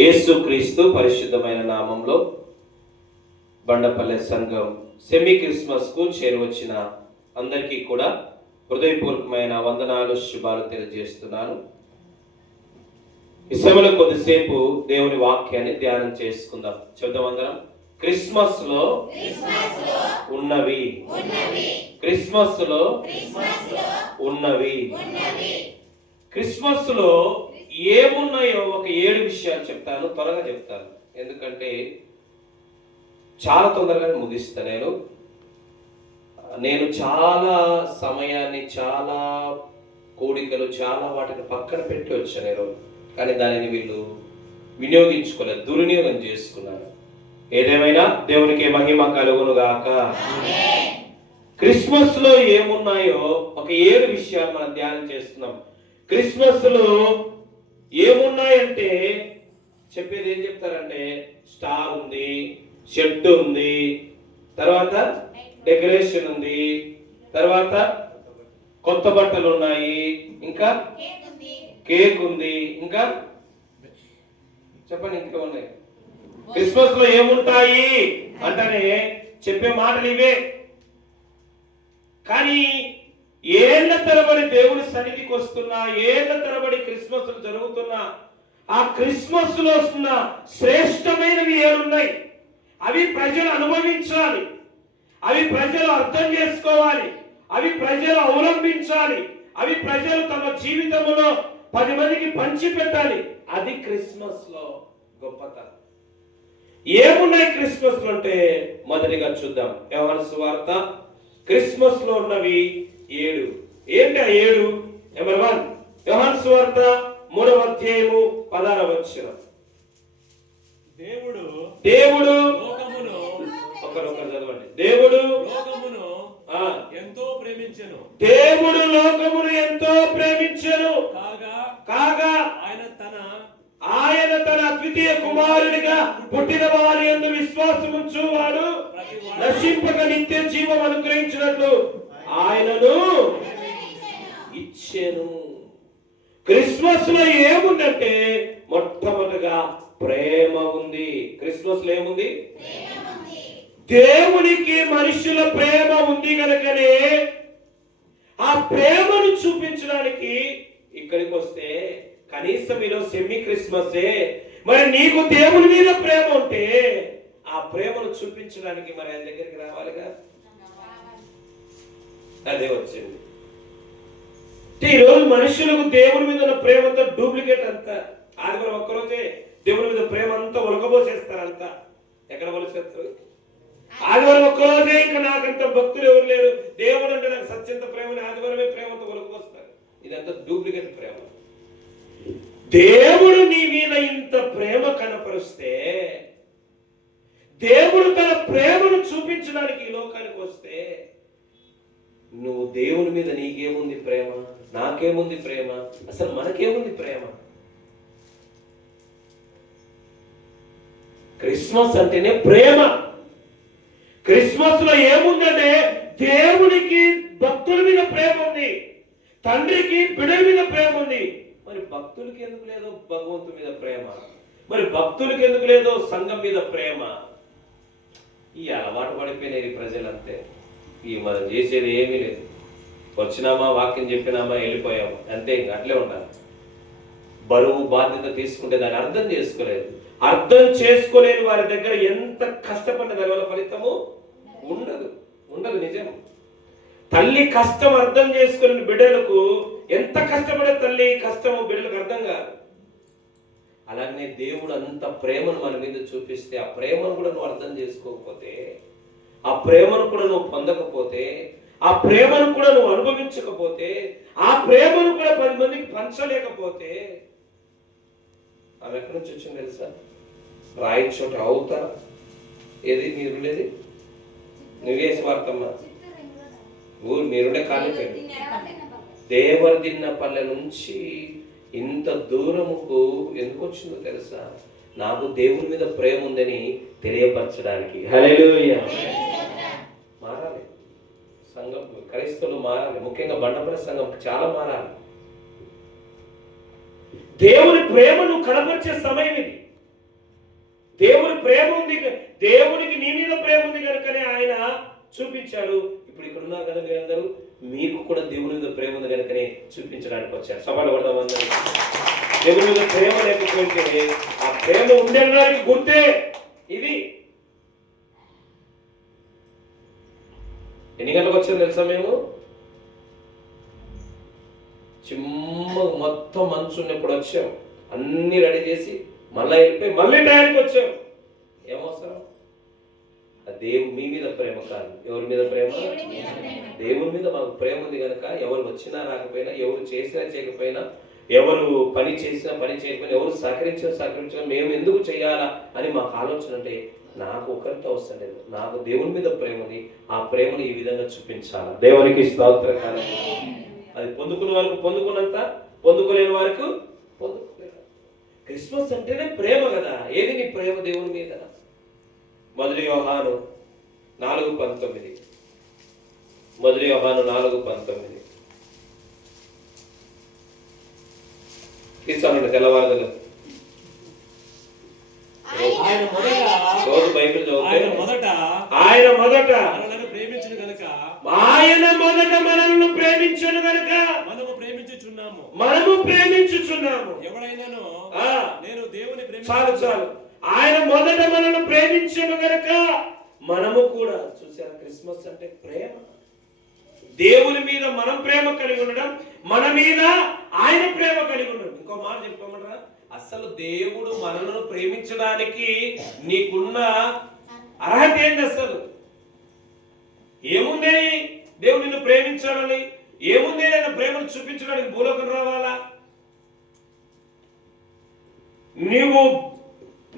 యేసుక్రీస్తు పరిశుద్ధమైన నామంలో బండపల్లె సంఘం సెమీ క్రిస్మస్కు చేరువచ్చిన అందరికీ కూడా హృదయపూర్వకమైన వందనాలు, శుభాలు తెలియజేస్తున్నాను. ఈ సమయంలో కొద్దిసేపు దేవుని వాక్యాన్ని ధ్యానం చేసుకుందాం. చెప్దాం అందరం. క్రిస్మస్ లో ఉన్నవి, క్రిస్మస్ లో ఉన్నవి. క్రిస్మస్ లో ఏమున్నాయో ఒక 7 విషయాలు చెప్తాను, త్వరగా చెప్తాను. ఎందుకంటే చాలా తొందరగా ముగిస్తాను. నేను చాలా సమయాన్ని, చాలా కోడికలు, చాలా వాటిని పక్కన పెట్టి వచ్చాను ఈరోజు. కానీ దానిని వీళ్ళు వినియోగించుకోలేదు, దుర్వినియోగం చేసుకున్నారు. ఏదేమైనా దేవునికి మహిమ కలుగును గాక. క్రిస్మస్ లో ఏమున్నాయో ఒక 7 విషయాలు మనం ధ్యానం చేస్తున్నాం. క్రిస్మస్ లో ఏమున్నాయంటే చెప్పేది ఏం చెప్తారంటే, స్టార్ ఉంది, షెడ్ ఉంది, తర్వాత డెకరేషన్ ఉంది, తర్వాత కొత్త బట్టలు ఉన్నాయి, ఇంకా కేక్ ఉంది, ఇంకా చెప్పండి ఇంకా ఉన్నాయి. క్రిస్మస్ లో ఏముంటాయి అంటేనే చెప్పే మాటలు ఇవే. కానీ ఏళ్ల తరబడి దేవుని సన్నిధికి వస్తున్నా, ఏళ్ల తరబడి క్రిస్మస్ జరుగుతున్నా, ఆ క్రిస్మస్ లో వస్తున్న శ్రేష్టమైనవి ఏమున్నాయి, అవి ప్రజలు అనుభవించాలి, అవి ప్రజలు అర్థం చేసుకోవాలి, అవి ప్రజలు అవలంబించాలి, అవి ప్రజలు తమ జీవితంలో 10 మందికి పంచిపెట్టాలి. అది క్రిస్మస్ లో గొప్పతనం. ఏమున్నాయి క్రిస్మస్ లో అంటే మొదటిగా చూద్దాం. యోహాను సువార్త క్రిస్మస్ లో ఉన్నవి 7. ఏంటి ఆ 7? నెంబర్ 1, యోహాను సువార్త 3వ అధ్యాయము 16వ వచనం. దేవుడు లోకమును, ఒకరొకరు చదవండి. దేవుడు లోకమును ఎంతో ప్రేమించెను, దేవుడు లోకమును ఎంతో ప్రేమించెను, కాగా ఆయన తన అద్వితీయ కుమారునిగా పుట్టిన వారి యందు విశ్వాసముంచు వాడు నశింపక నిత్య జీవం అనుగ్రహించినట్లు ఆయనను ఇచ్చెను. క్రిస్మస్ లో ఏముందంటే మొట్టమొదటిగా ప్రేమ ఉంది. క్రిస్మస్ లో ఏముంది? దేవునికి మనుషుల ప్రేమ ఉంది కనుకనే ఆ ప్రేమను చూపించడానికి ఇక్కడికి వస్తే, కనీసం ఈరోజు సెమీ క్రిస్మసే, మరి నీకు దేవుని మీద ప్రేమ ఉంటే ఆ ప్రేమను చూపించడానికి మరి ఆయన దగ్గరికి రావాలిగా. అదే వచ్చింది. ఈరోజు మనుషులకు దేవుని మీద ఉన్న ప్రేమతో డూప్లికేట్ అంతా. ఆదివారం ఒక్కరోజే దేవుని మీద ప్రేమ అంతా ఒలకబోసేస్తారంతా. ఎక్కడ ఒలిసేస్తారు? ఆదివారం ఒక్కరోజే ఇంకా నాకంత భక్తులు ఎవరు లేరు, దేవుడు అంటే నాకు సత్యంత ప్రేమని ఆదివారమే ప్రేమతో ఒలకపోస్తారు. ఇదంతా డూప్లికేట్ ప్రేమ. దేవుడు నీ మీద ఇంత ప్రేమ కనపరుస్తే, దేవుడు తన ప్రేమను చూపించడానికి ఈ లోకానికి వస్తే, నువ్వు దేవుని మీద నీకేముంది ప్రేమ, నాకేముంది ప్రేమ, అసలు మనకేముంది ప్రేమ? క్రిస్మస్ అంటేనే ప్రేమ. క్రిస్మస్ లో ఏముందంటే దేవునికి భక్తుల మీద ప్రేమ ఉంది, తండ్రికి బిడ్డల మీద ప్రేమ ఉంది. మరి భక్తులకి ఎందుకు లేదో భగవంతుడి మీద ప్రేమ? మరి భక్తులకి ఎందుకు లేదో సంఘం మీద ప్రేమ? ఈ అలవాటు పడిపోయినాయి ప్రజలంతే. ఈ మనం చేసేది ఏమీ లేదు. వచ్చినామా, వాక్యం చెప్పినామా, వెళ్ళిపోయామా, అంతే. ఇంకా అట్లే ఉండాలి. బరువు బాధ్యత తీసుకుంటే దాన్ని అర్థం చేసుకోలేదు. అర్థం చేసుకోలేని వారి దగ్గర ఎంత కష్టపడిన దానివల్ల ఫలితము ఉండదు. నిజం. తల్లి కష్టం అర్థం చేసుకునే బిడ్డలకు ఎంత కష్టపడే తల్లి కష్టము బిడ్డలకు అర్థం కాదు. అలాగే దేవుడు అంత ప్రేమను మన మీద చూపిస్తే, ఆ ప్రేమను కూడా నువ్వు అర్థం చేసుకోకపోతే, ఆ ప్రేమను కూడా నువ్వు పొందకపోతే, ఆ ప్రేమను కూడా నువ్వు అనుభవించకపోతే, ఆ ప్రేమను కూడా 10 మందికి పంచలేకపోతే, అవి ఎక్కడి నుంచి వచ్చింది తెలుసా? రాయి చోట అవుతా. ఏది మీరుండేది? నువ్వేసి వార్తమ్మా ఊరు మీరుండే కాలిపోయింది. దేవరదిన్నపల్లె నుంచి ఇంత దూరముకు ఎందుకు వచ్చిందో తెలుసా? నాకు దేవుని మీద ప్రేమ ఉందని తెలియపరచడానికి. హల్లెలూయా. మారాలి సంఘం, క్రైస్తవులు మారాలి. ముఖ్యంగా బండపల్లి సంఘం చాలా మారాలి. దేవుని ప్రేమను కనపరిచే సమయం ఇది. దేవుని ప్రేమ ఉంది, దేవునికి నీ మీద ప్రేమ ఉంది కనుకనే ఆయన చూపించాడు. ఇప్పుడు ఇక్కడ ఉన్నారు కదా మీరందరూ, మీకు కూడా దేవుని మీద ప్రేమ ఉంది కనుకనే చూపించడానికి వచ్చారు. సభలు పడదాం అందరూ. దేవుని మీద ప్రేమ లేకపోతే ఆ ప్రేమ ఉండడానికి గుర్తే ఇది. ఎన్ని గంటలకు వచ్చాము తెలుసా? మేము మొత్తం మంచు ఉన్నప్పుడు వచ్చాం, అన్ని రెడీ చేసి మళ్ళీ వెళ్ళిపోయి మళ్ళీ టైంకి వచ్చాం. ఏమవసరం? మీ మీద ప్రేమ కాదు. ఎవరి మీద ప్రేమ? దేవుని మీద మాకు ప్రేమ ఉంది కనుక ఎవరు వచ్చినా రాకపోయినా, ఎవరు చేసినా చేయకపోయినా, ఎవరు పని చేసినా పని చేయకపోయినా, ఎవరు సహకరించినా మేము ఎందుకు చేయాలా అని మాకు ఆలోచన. అంటే నాకు ఒకరితో అవసరం లేదు, నాకు దేవుని మీద ప్రేమ ఉంది. ఆ ప్రేమను ఈ విధంగా చూపించాలా. దేవునికి స్తోత్రం. అది పొందుకున్న వారికి పొందుకున్నంత, పొందుకోలేని వారికి పొందుకోలేరు. క్రిస్మస్ అంటేనే ప్రేమ కదా. ఏది నీ ప్రేమ దేవుని మీద? మొదటి యోహాను 4:19. మొదటి యోహాను 4:19 తీసామండి తెల్లవారుదలు. రోజు బైబిల్ చదివితే ఆయన మొదట మనల్ని ప్రేమించును గనుక మనము ప్రేమించుచున్నాము. ఎవడైనాను నేను దేవుని చాలు. ఆయన మొదట మనల్ని ప్రేమించును గనుక మనము కూడా. చూసారా, క్రిస్మస్ అంటే ప్రేమ. దేవుని మీద మనం ప్రేమ కలిగి ఉండడం, మన మీద ఆయన ప్రేమ కలిగి ఉండడం. ఇంకో మాట చెప్పుకోమంటారా? అసలు దేవుడు మనలను ప్రేమించడానికి నీకున్న అర్హత ఏంటి? అసలు ఏముంది దేవుడు నిన్ను ప్రేమించాలని? ఏముంది ఆయన ప్రేమను చూపించడానికి భూలోకం రావాలా?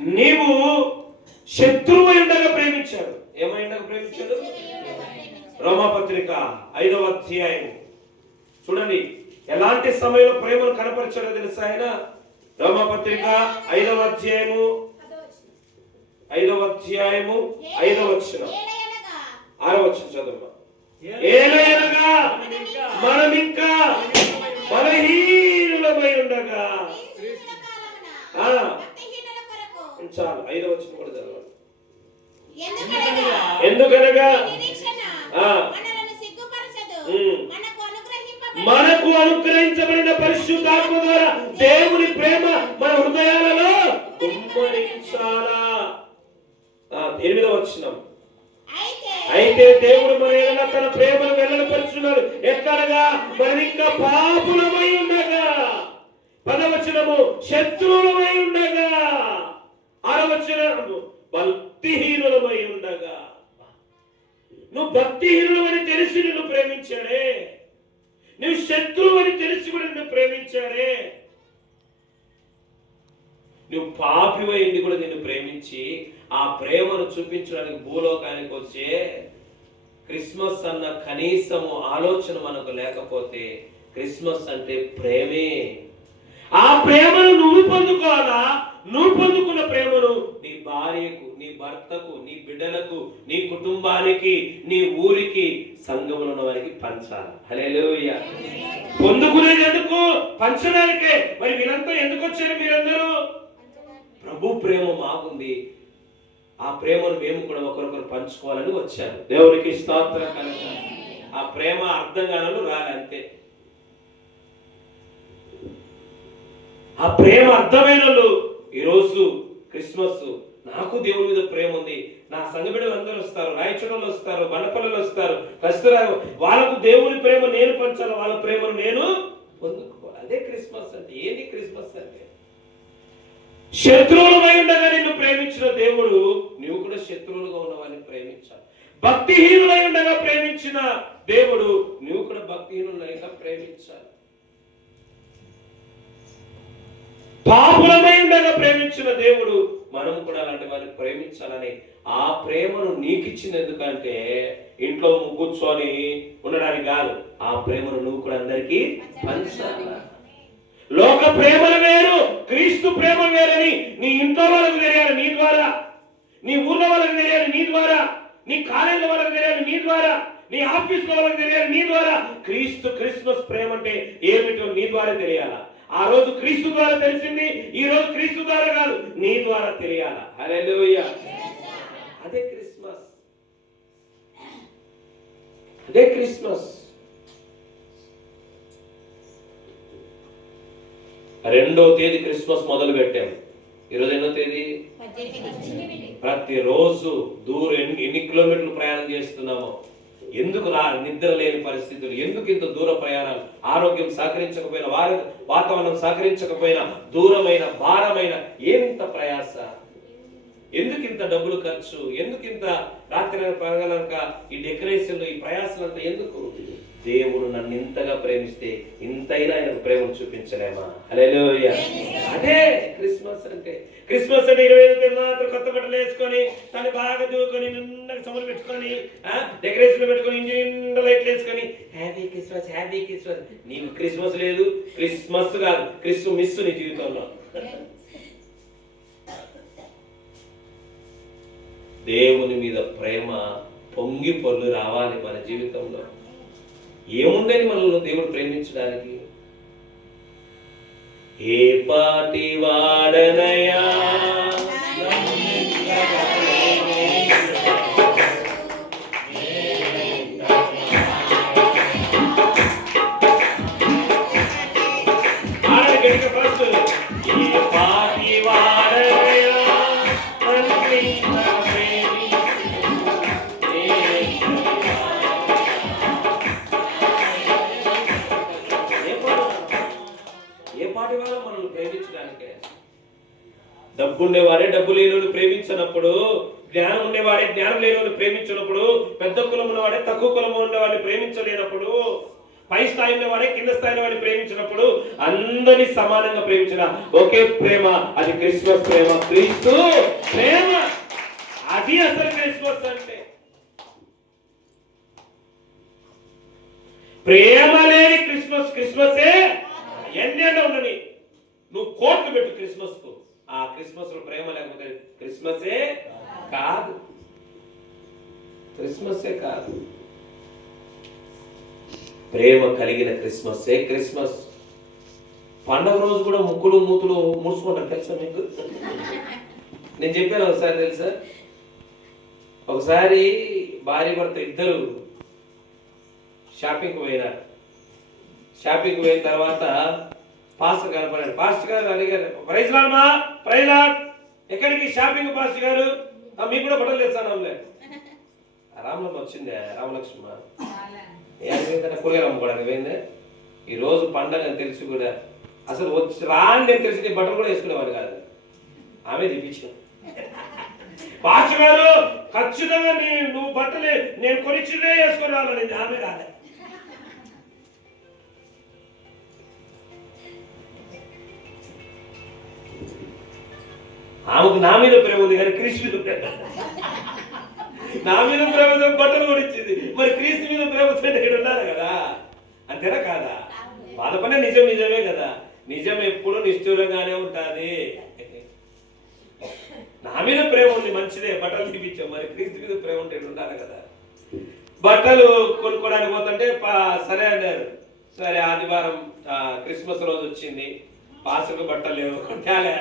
నీవు శత్రువై ఉండగా ప్రేమించాడు. ఏమై ఉండగా ప్రేమించాడు? రోమాపత్రిక 5వ అధ్యాయం చూడండి, ఎలాంటి సమయంలో ప్రేమను కనపరిచాడో తెలుసా ఆయన? రోమాపత్రిక 5వ అధ్యాయము 5వ వచనం 6వ వచనం చదువు. ఏలయనగా మనం ఇంకా బలహీనులమై ఉండగా. చాలు, 5వ వచనం కూడా చదవండి. ఎందుకనగా మనకు అనుగ్రహించబడిన పరిశుద్ధాత్మ ద్వారా దేవుని ప్రేమ మన హృదయాలలో కుమ్మరించాలా. 8వ వచనం. అయితే దేవుడు మన ఎడల తన ప్రేమను వెల్లడిపరుచున్నాడు. ఎక్కడగా మనం ఇంకా పాపులమై ఉండగా. 10వ వచనము శత్రువులమై ఉండగా. 6వ వచనము భక్తిహీనులమై ఉండగా. నువ్వు భక్తిహీనులు అని తెలిసి నిన్ను ప్రేమించాడే, నువ్వు శత్రువు అని తెలిసి కూడా నిన్ను ప్రేమించాడే, నువ్వు పాపివైంది కూడా నిన్ను ప్రేమించి ఆ ప్రేమను చూపించడానికి భూలోకానికి వచ్చే క్రిస్మస్ అన్న కనీసము ఆలోచన మనకు లేకపోతే క్రిస్మస్ అంటే ప్రేమే. ఆ ప్రేమను నువ్వు పొందుకోవాలా? నువ్వు పొందుకున్న ప్రేమను నీ భార్యకు, నీ భర్తకు, నీ బిడ్డలకు, నీ కుటుంబానికి, నీ ఊరికి, సంఘములో ఉన్న వారికి పంచాలి. హల్లెలూయా. పొందుకునేది ఎందుకు? పంచడానికే. మరి వీళ్ళంతా ఎందుకు వచ్చారు మీరందరూ? ప్రభు ప్రేమ మాకుంది, ఆ ప్రేమను మేము కూడా ఒకరొకరు పంచుకోవాలని వచ్చారు. దేవునికి స్తోత్రం కలుగును. ఆ ప్రేమ అర్థం కానలు రాలంతే. ఆ ప్రేమ అర్థమైన వాళ్ళు ఈరోజు క్రిస్మస్, నాకు దేవుని మీద ప్రేమ ఉంది, నా సంఘ బిడ్డలు అందరూ వస్తారు, రాయచూడలు వస్తారు, బండపల్లిలు వస్తారు, కస్తూరా, వాళ్ళకు దేవుని ప్రేమ నేను పంచాలి, వాళ్ళ ప్రేమను నేను పొందుకోవాలి. అదే క్రిస్మస్ అంటే. ఏంటి క్రిస్మస్ అంటే? శత్రువులమై ఉండగా నిన్ను ప్రేమించిన దేవుడు నువ్వు కూడా శత్రువులుగా ఉన్న వారిని ప్రేమించాలి. భక్తిహీనులై ఉండగా ప్రేమించిన దేవుడు నువ్వు కూడా భక్తిహీనులైనా ప్రేమించాలి. పాపులమై ఉండగా ప్రేమించిన దేవుడు మనం కూడా అలాంటి వారిని ప్రేమించాలని ఆ ప్రేమను నీకు ఇచ్చింది. ఎందుకంటే ఇంట్లో కూర్చొని ఉండడానికి కాదు, ఆ ప్రేమను నువ్వు కూడా అందరికీ పంచాలి. లోక ప్రేమలు వేరు, క్రీస్తు ప్రేమ వేరని నీ ఇంట్లో వాళ్ళకు తెలియాలి నీ ద్వారా, నీ ఊర్లో వాళ్ళకి తెలియాలి నీ ద్వారా, నీ కాలేజీలో వాళ్ళకి తెలియాలి నీ ద్వారా, నీ ఆఫీస్ లో వాళ్ళకి తెలియాలి నీ ద్వారా. క్రిస్మస్ ప్రేమ అంటే ఏమిటో నీ ద్వారా తెలియాలా. ఆ రోజు క్రీస్తు ద్వారా తెలిసింది, ఈ రోజు క్రీస్తు ద్వారా కాదు, నీ ద్వారా తెలియాల. హల్లెలూయా. అదే క్రిస్మస్, అదే క్రిస్మస్. రెండో తేదీ క్రిస్మస్ మొదలు పెట్టాము. ఈరోజు ఎన్నో తేదీ? ప్రతిరోజు దూరం ఎన్ని కిలోమీటర్లు ప్రయాణం చేస్తున్నామో, ఎందుకు నిద్ర లేని పరిస్థితులు, ఎందుకు ఇంత దూర ప్రయాణాలు, ఆరోగ్యం సహకరించకపోయినా, వాతావరణం సహకరించకపోయినా, దూరమైన భారమైన ఏమింత ప్రయాస, ఎందుకు ఇంత డబ్బులు ఖర్చు, ఎందుకు ఇంత రాత్రి పగలనక ఈ డెకరేషన్లు, ఈ ప్రయాసాలంతా ఎందుకు? దేవుడు నన్ను ఇంతగా ప్రేమిస్తే ఇంతైనా ఆయనకు ప్రేమను చూపించలేమా? హల్లెలూయా. అదే క్రిస్మస్ అంటే. క్రిస్మస్ అంటే 25వ తేదీ మాత్రం కొత్త బట్టలు వేసుకొని, తను బాగా దూకొని, నిన్నగా సములు పెట్టుకొని, డెకరేషన్ పెట్టుకొని, నిండా లైట్లు వేసుకొని, హ్యాపీ క్రిస్మస్, హ్యాపీ క్రిస్మస్. నీకు క్రిస్మస్ లేదు, క్రిస్మస్ కాదు, క్రిస్మస్ నీ జీవితంలో. దేవుని మీద ప్రేమ పొంగి పొర్లు రావాలి మన జీవితంలో. ఏముందని మనల్ని దేవుడు ప్రేమించడానికి? ఏ పాటి వాడనయా డబ్బు ఉండేవారే డబ్బు లేని ప్రేమించినప్పుడు, జ్ఞానం ఉండేవాడే జ్ఞానం లేని ప్రేమించినప్పుడు, పెద్ద కులం ఉన్నవాడే తక్కువ కులం ఉన్నవాడిని ప్రేమించలేనప్పుడు, పై స్థాయి ఉన్నవాడే కింద స్థాయి వాడిని ప్రేమించినప్పుడు, అందరినీ సమానంగా ప్రేమించిన ఒకే ప్రేమ, అది క్రిస్మస్ ప్రేమ, క్రీస్తు ప్రేమ. అది అసలు క్రిస్మస్ అంటే. ప్రేమ లేని క్రిస్మస్ క్రిస్మసే ఎన్నేళ్ళ ఉండని. నువ్వు కోట్లు పెట్టు క్రిస్మస్ కు, ఆ క్రిస్మస్ లో ప్రేమ లేకపోతే క్రిస్మసే కాదు, క్రిస్మసే కాదు. ప్రేమ కలిగిన క్రిస్మసే క్రిస్మస్. పండగ రోజు కూడా ముక్కులు మూతులు ముడుచుకుంటారు, తెలుసా మీకు? నేను చెప్పాను ఒకసారి, తెలుసా? ఒకసారి భార్య భర్త ఇద్దరు షాపింగ్కి పోయినారు. షాపింగ్కి పోయిన తర్వాత పాస్టర్ కనపడాడు. పాస్టర్ గారు అడిగారు, ప్రైజ్ లాడమా, ప్రైజ్ లాడ్, ఎక్కడికి? షాపింగ్ పాస్టర్ గారు, మీకు కూడా బట్టలు తెస్తాను. రామలమ్మ వచ్చిందే, రామలక్ష్మ ఏమైందంటే కూరగాయలు అమ్ముకోవడానికి పోయిందే. ఈ రోజు పండగ అని తెలిసి కూడా అసలు వచ్చి రాని నేను తెలిసి బట్టలు కూడా వేసుకునేవాడు కాదు. ఆమె తెప్పించాను. పాస్టర్ గారు ఖచ్చితంగా నువ్వు బట్టలు నేను కొనిచ్చినే వేసుకుని రావాలని. ఆమె రాలే. ఆమెకు నా మీద ప్రేమ ఉంది కానీ క్రీస్తు మీద ప్రేమ, నా మీద ప్రేమతో బట్టలు కూడా ఇచ్చింది. మరి క్రీస్తు మీద ప్రేమతో ఇక్కడ ఉండాలి కదా, అంతేనా కాదా? వాళ్ళ పనే నిజమే కదా. నిజం ఎప్పుడు నిష్ఠూరంగానే ఉంటుంది. నా మీద ప్రేమ ఉంది, మంచిదే, బట్టలు తీపిచ్చాం. మరి క్రీస్తు మీద ప్రేమ ఉంటే ఉండాలి కదా. బట్టలు కొనుక్కోవడానికి పోతుంటే సరే అన్నారు. సరే ఆదివారం క్రిస్మస్ రోజు వచ్చింది, పాసకు బట్టలు లేవు, తేలే,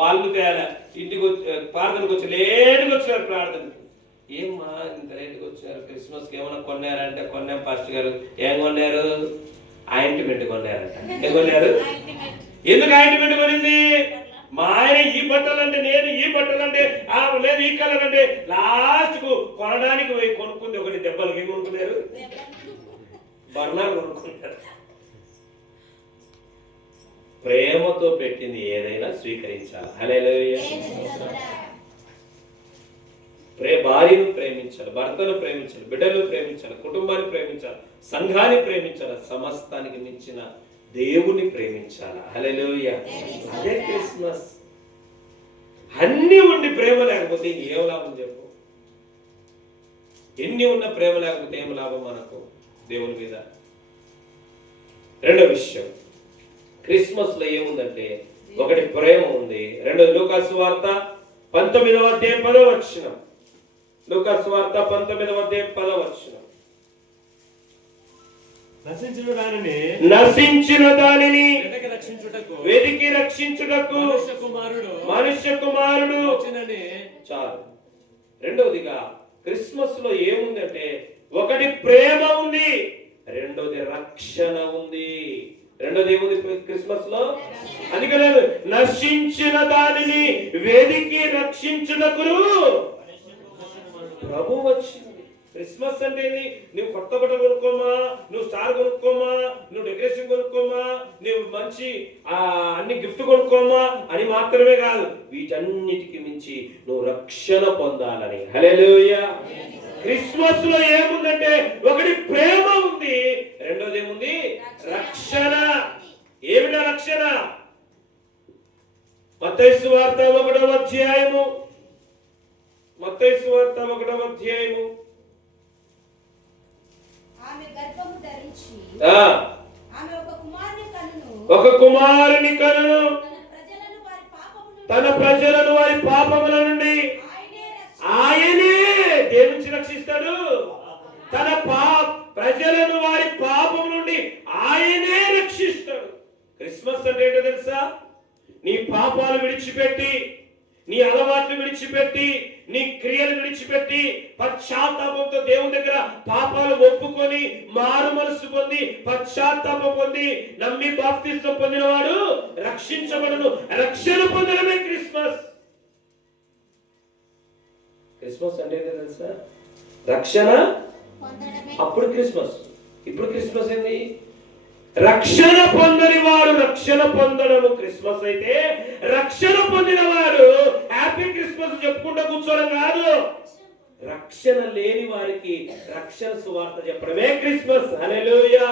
వాళ్ళు తేలే. ఇంటికి వచ్చి ప్రార్థనకు వచ్చి లేటుగా వచ్చినారు. ప్రార్థనకి ఏమ్మా ఇంత లేటుగా వచ్చారు, క్రిస్మస్కి ఏమైనా కొన్నారంటే కొన్నాం పాస్టర్ గారు. ఏం కొన్నారు? ఆయింట్మెంట్ కొన్నారంట. ఏం కొన్నారు? ఎందుకు ఆయింట్మెంట్ కొనింది? మా ఆయన ఈ బట్టలు అంటే, నేను ఈ బట్టలు అంటే, లేదు ఈ కలర్ అంటే, లాస్ట్ కు కొనడానికి పోయి కొనుక్కుంది ఒకటి. దెబ్బలకి ఏం కొనుక్కున్నారు? బర్ణాలు కొనుక్కుంటారు. ప్రేమతో పెట్టింది ఏదైనా స్వీకరించాలి. హల్లెలూయా. భార్యను ప్రేమించాలి, భర్తను ప్రేమించాలి, బిడ్డలను ప్రేమించాలి, కుటుంబాన్ని ప్రేమించాలి, సంఘాన్ని ప్రేమించాలి, సమస్తానికి మించిన దేవుని ప్రేమించాలి. హల్లెలూయా. అదే క్రిస్మస్. అన్ని ఉండి ప్రేమ లేకపోతే ఏం లాభం చెప్పు? ఎన్ని ఉన్న ప్రేమ లేకపోతే ఏం లాభం మనకు దేవుని మీద? రెండో విషయం, క్రిస్మస్ లో ఏముందంటే ఒకటి ప్రేమ ఉంది. రెండోది లూకాసు సువార్త 19వ అధ్యాయం 10వ వచనం. లూకాసు సువార్త 19వ అధ్యాయం 10వ వచనం. నశించిన దానిని వెతికి రక్షించుటకు రక్షించుటకు మనుష్య కుమారుడు వచ్చునని చాలు. రెండవదిగా క్రిస్మస్ లో ఏముందంటే, ఒకటి ప్రేమ ఉంది, రెండోది రక్షణ ఉంది. రెండోది ఏముంది క్రిస్మస్ లో? అందుకనే నశించిన దానిని వెతికి రక్షించుటకు ప్రభు వచ్చింది. క్రిస్మస్ అంటే నువ్వు కొత్త బట్టలు కొనుక్కోమా, నువ్వు స్టార్ కొనుక్కోమా, నువ్వు డెకరేషన్ కొనుక్కోమా, నువ్వు మంచి అన్ని గిఫ్ట్ కొనుక్కోమా అని మాత్రమే కాదు, వీటన్నిటికి మించి నువ్వు రక్షణ పొందాలని. హల్లెలూయా. క్రిస్మస్ లో ఏముందంటే, ఒకటి ప్రేమ ఉంది, రెండోది ఏముంది? రక్షణ. ఏమిటా రక్షణ? మత్తయి సువార్త 1వ అధ్యాయము, మత్తయి సువార్త 1వ అధ్యాయము. ఆమె గర్భము ధరించి ఆమె ఒక కుమారుని కనును తన ప్రజలను వారి పాపముల నుండి ఆయనే దేని నుంచి రక్షిస్తాడు? తన ప్రజలను వారి పాపం నుండి ఆయనే రక్షిస్తాడు. క్రిస్మస్ అంటే ఏంటో తెలుసా? నీ పాపాలు విడిచిపెట్టి, నీ అలవాట్లు విడిచిపెట్టి, నీ క్రియలు విడిచిపెట్టి, పశ్చాత్తాపంతో దేవుని దగ్గర పాపాలు ఒప్పుకొని మారు మనసు పొంది పశ్చాత్తాపం పొంది నమ్మి బాప్తిస్మం పొందిన వాడు రక్షించబడును. రక్షణ పొందడమే క్రిస్మస్. క్రిస్మస్ అంటే ఏంటో తెలుసా? రక్షణ. అప్పుడు క్రిస్మస్, ఇప్పుడు క్రిస్మస్ ఏంది? రక్షణ పొందని వాడు రక్షణ పొందడము క్రిస్మస్ అయితే, రక్షణ పొందిన వాడు హ్యాపీ క్రిస్మస్ చెప్పుకుంటూ కూర్చోవడం కాదు. రక్షణ లేని వారికి రక్షణ సువార్త చెప్పడమే క్రిస్మస్. హల్లెలూయా.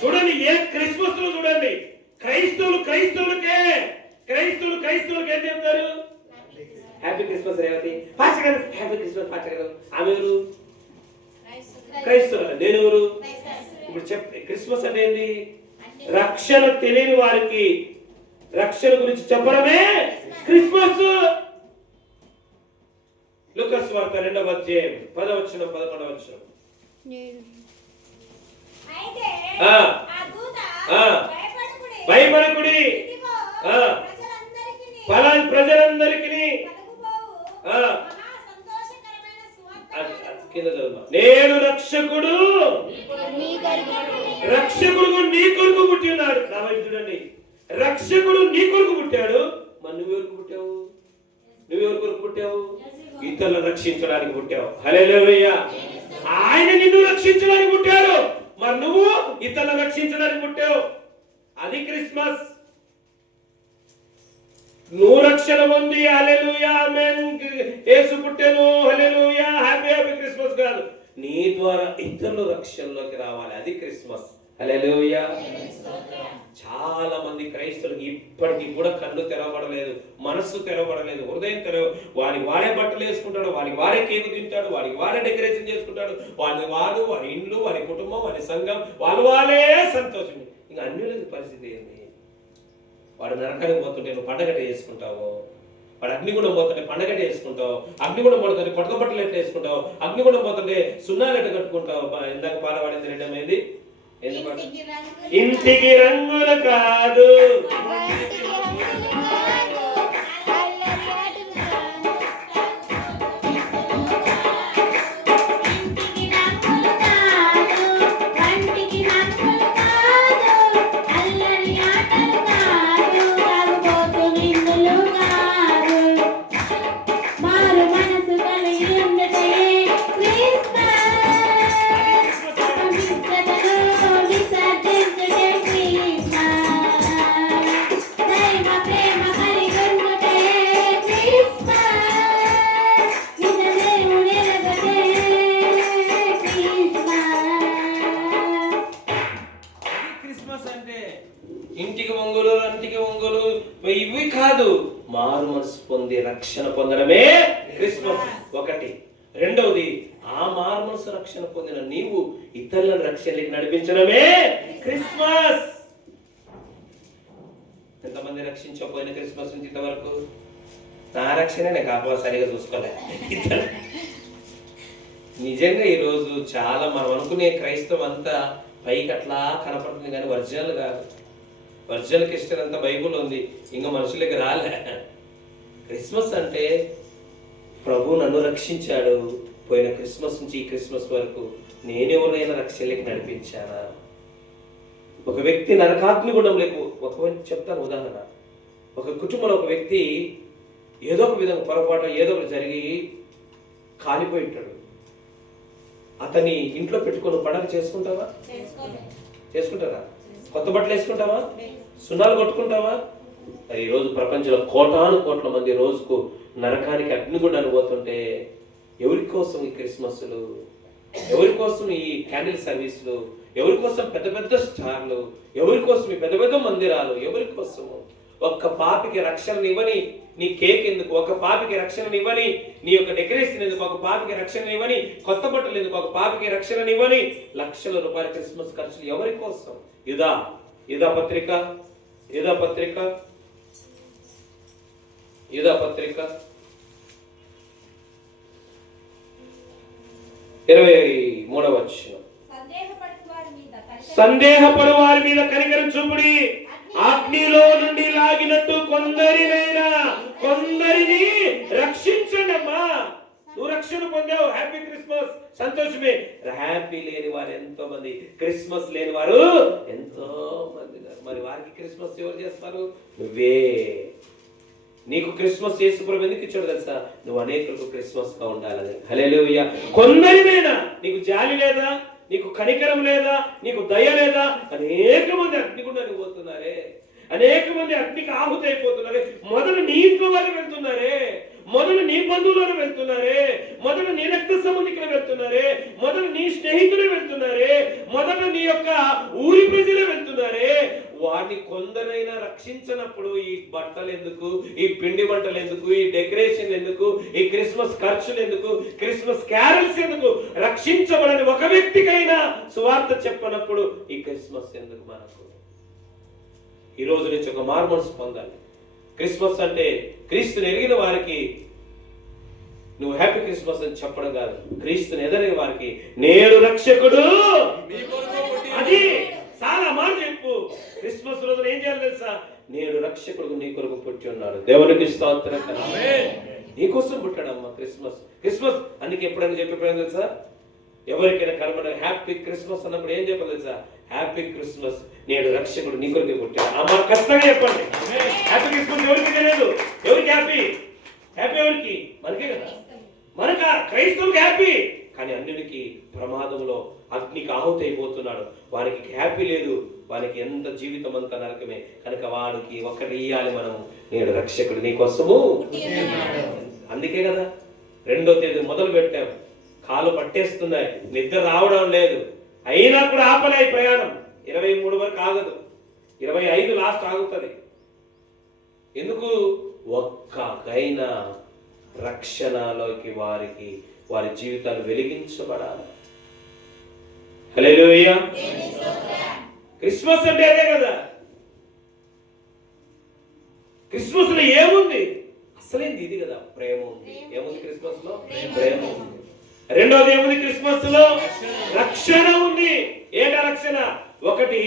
చూడండి, ఏ క్రిస్మస్ లో చూడండి, క్రైస్తవులకే ఏం చెప్తారు? Happy Christmas Revathi, happy Christmas పాచగారు. ఆమె ఎవరు? క్రైస్తవులు. నేను ఎవరు? ఇప్పుడు క్రిస్మస్ అంటే ఏంటి? రక్షణ తెలియని వారికి రక్షణ గురించి చెప్పడమే క్రిస్మస్. లూకాసు వార్త 2వ అధ్యాయం 10వ వచనం 11వ వచనం. భయపడకుడి, ప్రజలందరికీ నేడు రక్షకుడు నీ కొరకు పుట్టి ఉన్నాడు. కాబట్టి చూడండి, రక్షకుడు నీ కొరకు పుట్టాడు. మరి నువ్వెవరికి పుట్టావు? నువ్వెవరి కొరకు పుట్టావు? ఇతరులను రక్షించడానికి పుట్టావు. హల్లెలూయా. ఆయన నిన్ను రక్షించడానికి పుట్టాడు, మరి నువ్వు ఇతరులను రక్షించడానికి పుట్టావు. అది క్రిస్మస్. నువ్వు రక్షణ పొంది హల్లెలూయా ఆమేన్ యేసు పుట్టెను హల్లెలూయా హ్యాపీ క్రిస్మస్ కాదు, నీ ద్వారా ఇతరులు రక్షణలోకి రావాలి. అది క్రిస్మస్. హల్లెలూయా. చాలా మంది క్రైస్తవులకు ఇప్పటికీ కూడా కళ్ళు తెరవబడలేదు, మనస్సు తెరవబడలేదు, హృదయం వాడికి వాడే బట్టలు వేసుకుంటాడు, వాడికి వాడే కేకు తింటాడు, వాడికి వాడే డెకరేషన్ చేసుకుంటాడు, వాడి ఇండ్లు, వాడి కుటుంబం, వాడి సంఘం, వాళ్ళే సంతోషం. ఇంకా అన్యుల పరిస్థితి ఏంది? వాడు నరకానికి పోతుంటే నువ్వు పండగ చేసుకుంటావు, వాడు అగ్నిగుండం పోతుంటే పండగ చేసుకుంటావు, అగ్నిగుండం పోతుంటే కొత్త బట్టలు ఎట్లా వేసుకుంటావు, అగ్నిగుండం పోతుంటే సున్నాలు ఎట్లా కట్టుకుంటావు. ఇందాక పాట పాడింది రెండమైంది, ఇంటికి రంగులు కాదు ఇవి కాదు, మారు మనసు పొంది రక్షణ పొందడమే క్రిస్మస్. ఒకటి. రెండవది, ఆ మారు మనసు రక్షణ పొందిన నీవు ఇతరులను రక్షణలోకి నడిపించడమే క్రిస్మస్. ఎంతమంది రక్షించకపోయిన క్రిస్మస్ నుంచి ఇంతవరకు? నా రక్షణ నేను కాపా సరిగా చూసుకోలే. నిజంగా ఈరోజు చాలా మనం అనుకునే క్రైస్తవం అంతా పైకి అట్లా కనపడుతుంది కానీ ఒరిజినల్ కాదు. ఒరిజినల్ క్రిస్టియన్ అంతా బైబుల్ ఉంది, ఇంకా మనుషులకి రాలే. క్రిస్మస్ అంటే ప్రభు నన్ను రక్షించాడు, పోయిన క్రిస్మస్ నుంచి ఈ క్రిస్మస్ వరకు నేనెవరైనా రక్షణలోకి నడిపించానా? ఒక వ్యక్తి నరకాగ్నిగుండంలోకి, చెప్తాను ఉదాహరణ. ఒక కుటుంబంలో ఒక వ్యక్తి ఏదో ఒక విధంగా పొరపాటు ఏదో ఒకటి జరిగి కాలిపోయి ఉంటాడు. అతని ఇంట్లో పెట్టుకొని పండగ చేసుకుంటావా? చేసుకుంటారా? కొత్త బట్టలు వేసుకుంటావా? సున్నాలు కొట్టుకుంటావా? మరి ఈరోజు ప్రపంచంలో కోటాను కోట్ల మంది రోజుకు నరకానికి అగ్నిగుండాన్ని పోతుంటే ఎవరి కోసం ఈ క్రిస్మస్లు, ఎవరి కోసం ఈ క్యాండిల్ సర్వీసులు, ఎవరి కోసం పెద్ద పెద్ద స్టార్లు, ఎవరి కోసం ఈ పెద్ద పెద్ద మందిరాలు, ఎవరి కోసము? ఒక్క పాపికి రక్షణనివ్వని నీ కేక్ ఎందుకు? ఒక పాపికి రక్షణనివ్వని నీ యొక్క డెకరేషన్ ఎందుకు? ఒక పాపికి రక్షణనివ్వని కొత్త బట్టలు ఎందుకు? ఒక పాపికి రక్షణనివ్వని లక్షల రూపాయల క్రిస్మస్ ఖర్చులు ఎవరి కోసం? యూదా పత్రిక 23వ వచనం. సందేహపడు వారి మీద కనికరం చూపుడి, అగ్నిలో నుండి లాగినట్టు కొందరిని రక్షించండి. అమ్మా, నువ్వు రక్షణ పొందావు, హ్యాపీ క్రిస్మస్, సంతోషమే. హ్యాపీ లేని వారు ఎంతో మంది, క్రిస్మస్ లేని వారు ఎంతో మంది. మరి వారికి క్రిస్మస్ ఎవరు చేస్తారు? నువ్వే. నీకు క్రిస్మస్ యేసుప్రభు ఎందుకు ఇచ్చాడు తెలుసా? నువ్వు అనేకులకు క్రిస్మస్ గా ఉండాలని. హల్లెలూయా. కొందరినైనా నీకు జాలి లేదా? నీకు కనికరం లేదా? నీకు దయ లేదా? అనేక మంది అగ్నిగుండానికి పోతున్నారే, అనేక మంది అగ్నికి ఆహుతి అయిపోతున్నారే. మొదలు నీ ఇంట్లో వాళ్ళు వెళ్తున్నారే, మొదలు నీ బంధువులను వెళ్తున్నారే, మొదలు నీ రక్త సంబంధికులు వెళ్తున్నారే, మొదలు నీ స్నేహితులు వెళ్తున్నారే, మొదలు నీ యొక్క ఊరి ప్రజలు వెళ్తున్నారే. వాడిని కొందరైనా రక్షించినప్పుడు ఈ బట్టలు ఎందుకు, ఈ పిండి వంటలు ఎందుకు, ఈ డెకరేషన్ ఎందుకు, ఈ క్రిస్మస్ ఖర్చులు ఎందుకు, క్రిస్మస్ క్యారల్స్ ఎందుకు? రక్షించబడని ఒక వ్యక్తికైనా సువార్త చెప్పనప్పుడు ఈ క్రిస్మస్ ఎందుకు మనకు? ఈ రోజు నుంచి ఒక మార్మన్స్ పొందాలి. క్రిస్మస్ అంటే క్రీస్తుని ఎరిగిన వారికి నువ్వు హ్యాపీ క్రిస్మస్ అని చెప్పడం కాదు, క్రీస్తుని ఎదరిన వారికి నేను రక్షకుడు, అది చాలా మాట చెప్పు. క్రిస్మస్ రోజున ఏం చేయాలి తెలుసా? నేను రక్షకుడు నీ కొరకు పుట్టి ఉన్నాడు. దేవునికి స్తోత్రం. నీకోసం పుట్టాడమ్మా క్రిస్మస్ అందుకే ఎప్పుడైనా చెప్పిపోయాను తెలుసా? ఎవరికైనా కనబడ హ్యాపీ క్రిస్మస్ అన్నప్పుడు ఏం చెప్పాలి తెలుసా? హ్యాపీ క్రిస్మస్, నేను రక్షకుడు నీ కొరకు పుట్టాడు. అమ్మా, ఖచ్చితంగా చెప్పండి. హ్యాపీ క్రిస్మస్ ఎవరికి తెలియదు? ఎవరికి హ్యాపీ? ఎవరికి? మనకే కదా, మనక క్రైస్తవులకు హ్యాపీ. కానీ అన్యునికి ప్రమాదంలో అగ్నికి ఆహుతి అయిపోతున్నాడు. వారికి హ్యాపీ లేదు, వారికి ఎంత జీవితం అంతా నరకమే. కనుక వాడికి ఒక్కటి ఇయ్యాలి మనము, నేను రక్షకుడు నీ కోసము. అందుకే కదా 2వ తేదీ మొదలు పెట్టాం. కాలు పట్టేస్తున్నాయి, నిద్ర రావడం లేదు, అయినా కూడా ఆపలే ప్రయాణం. 23 వరకు ఆగదు, 25 లాస్ట్ ఆగుతుంది. ఎందుకు? ఒక్కైనా రక్షణలోకి వారి జీవితాలు వెలిగించబడాలి. హల్లెలూయా. క్రిస్మస్ అంటే అదే కదా. క్రిస్మస్ లో ఏముంది? అసలేంది ఇది కదా, ప్రేమ ఉంది. ఏముంది క్రిస్మస్ లో? ప్రేమ ఉంది. రెండోది ఏముంది క్రిస్మస్ లో? రక్షణ ఉంది. ఏటా రక్షణ? ఒకటి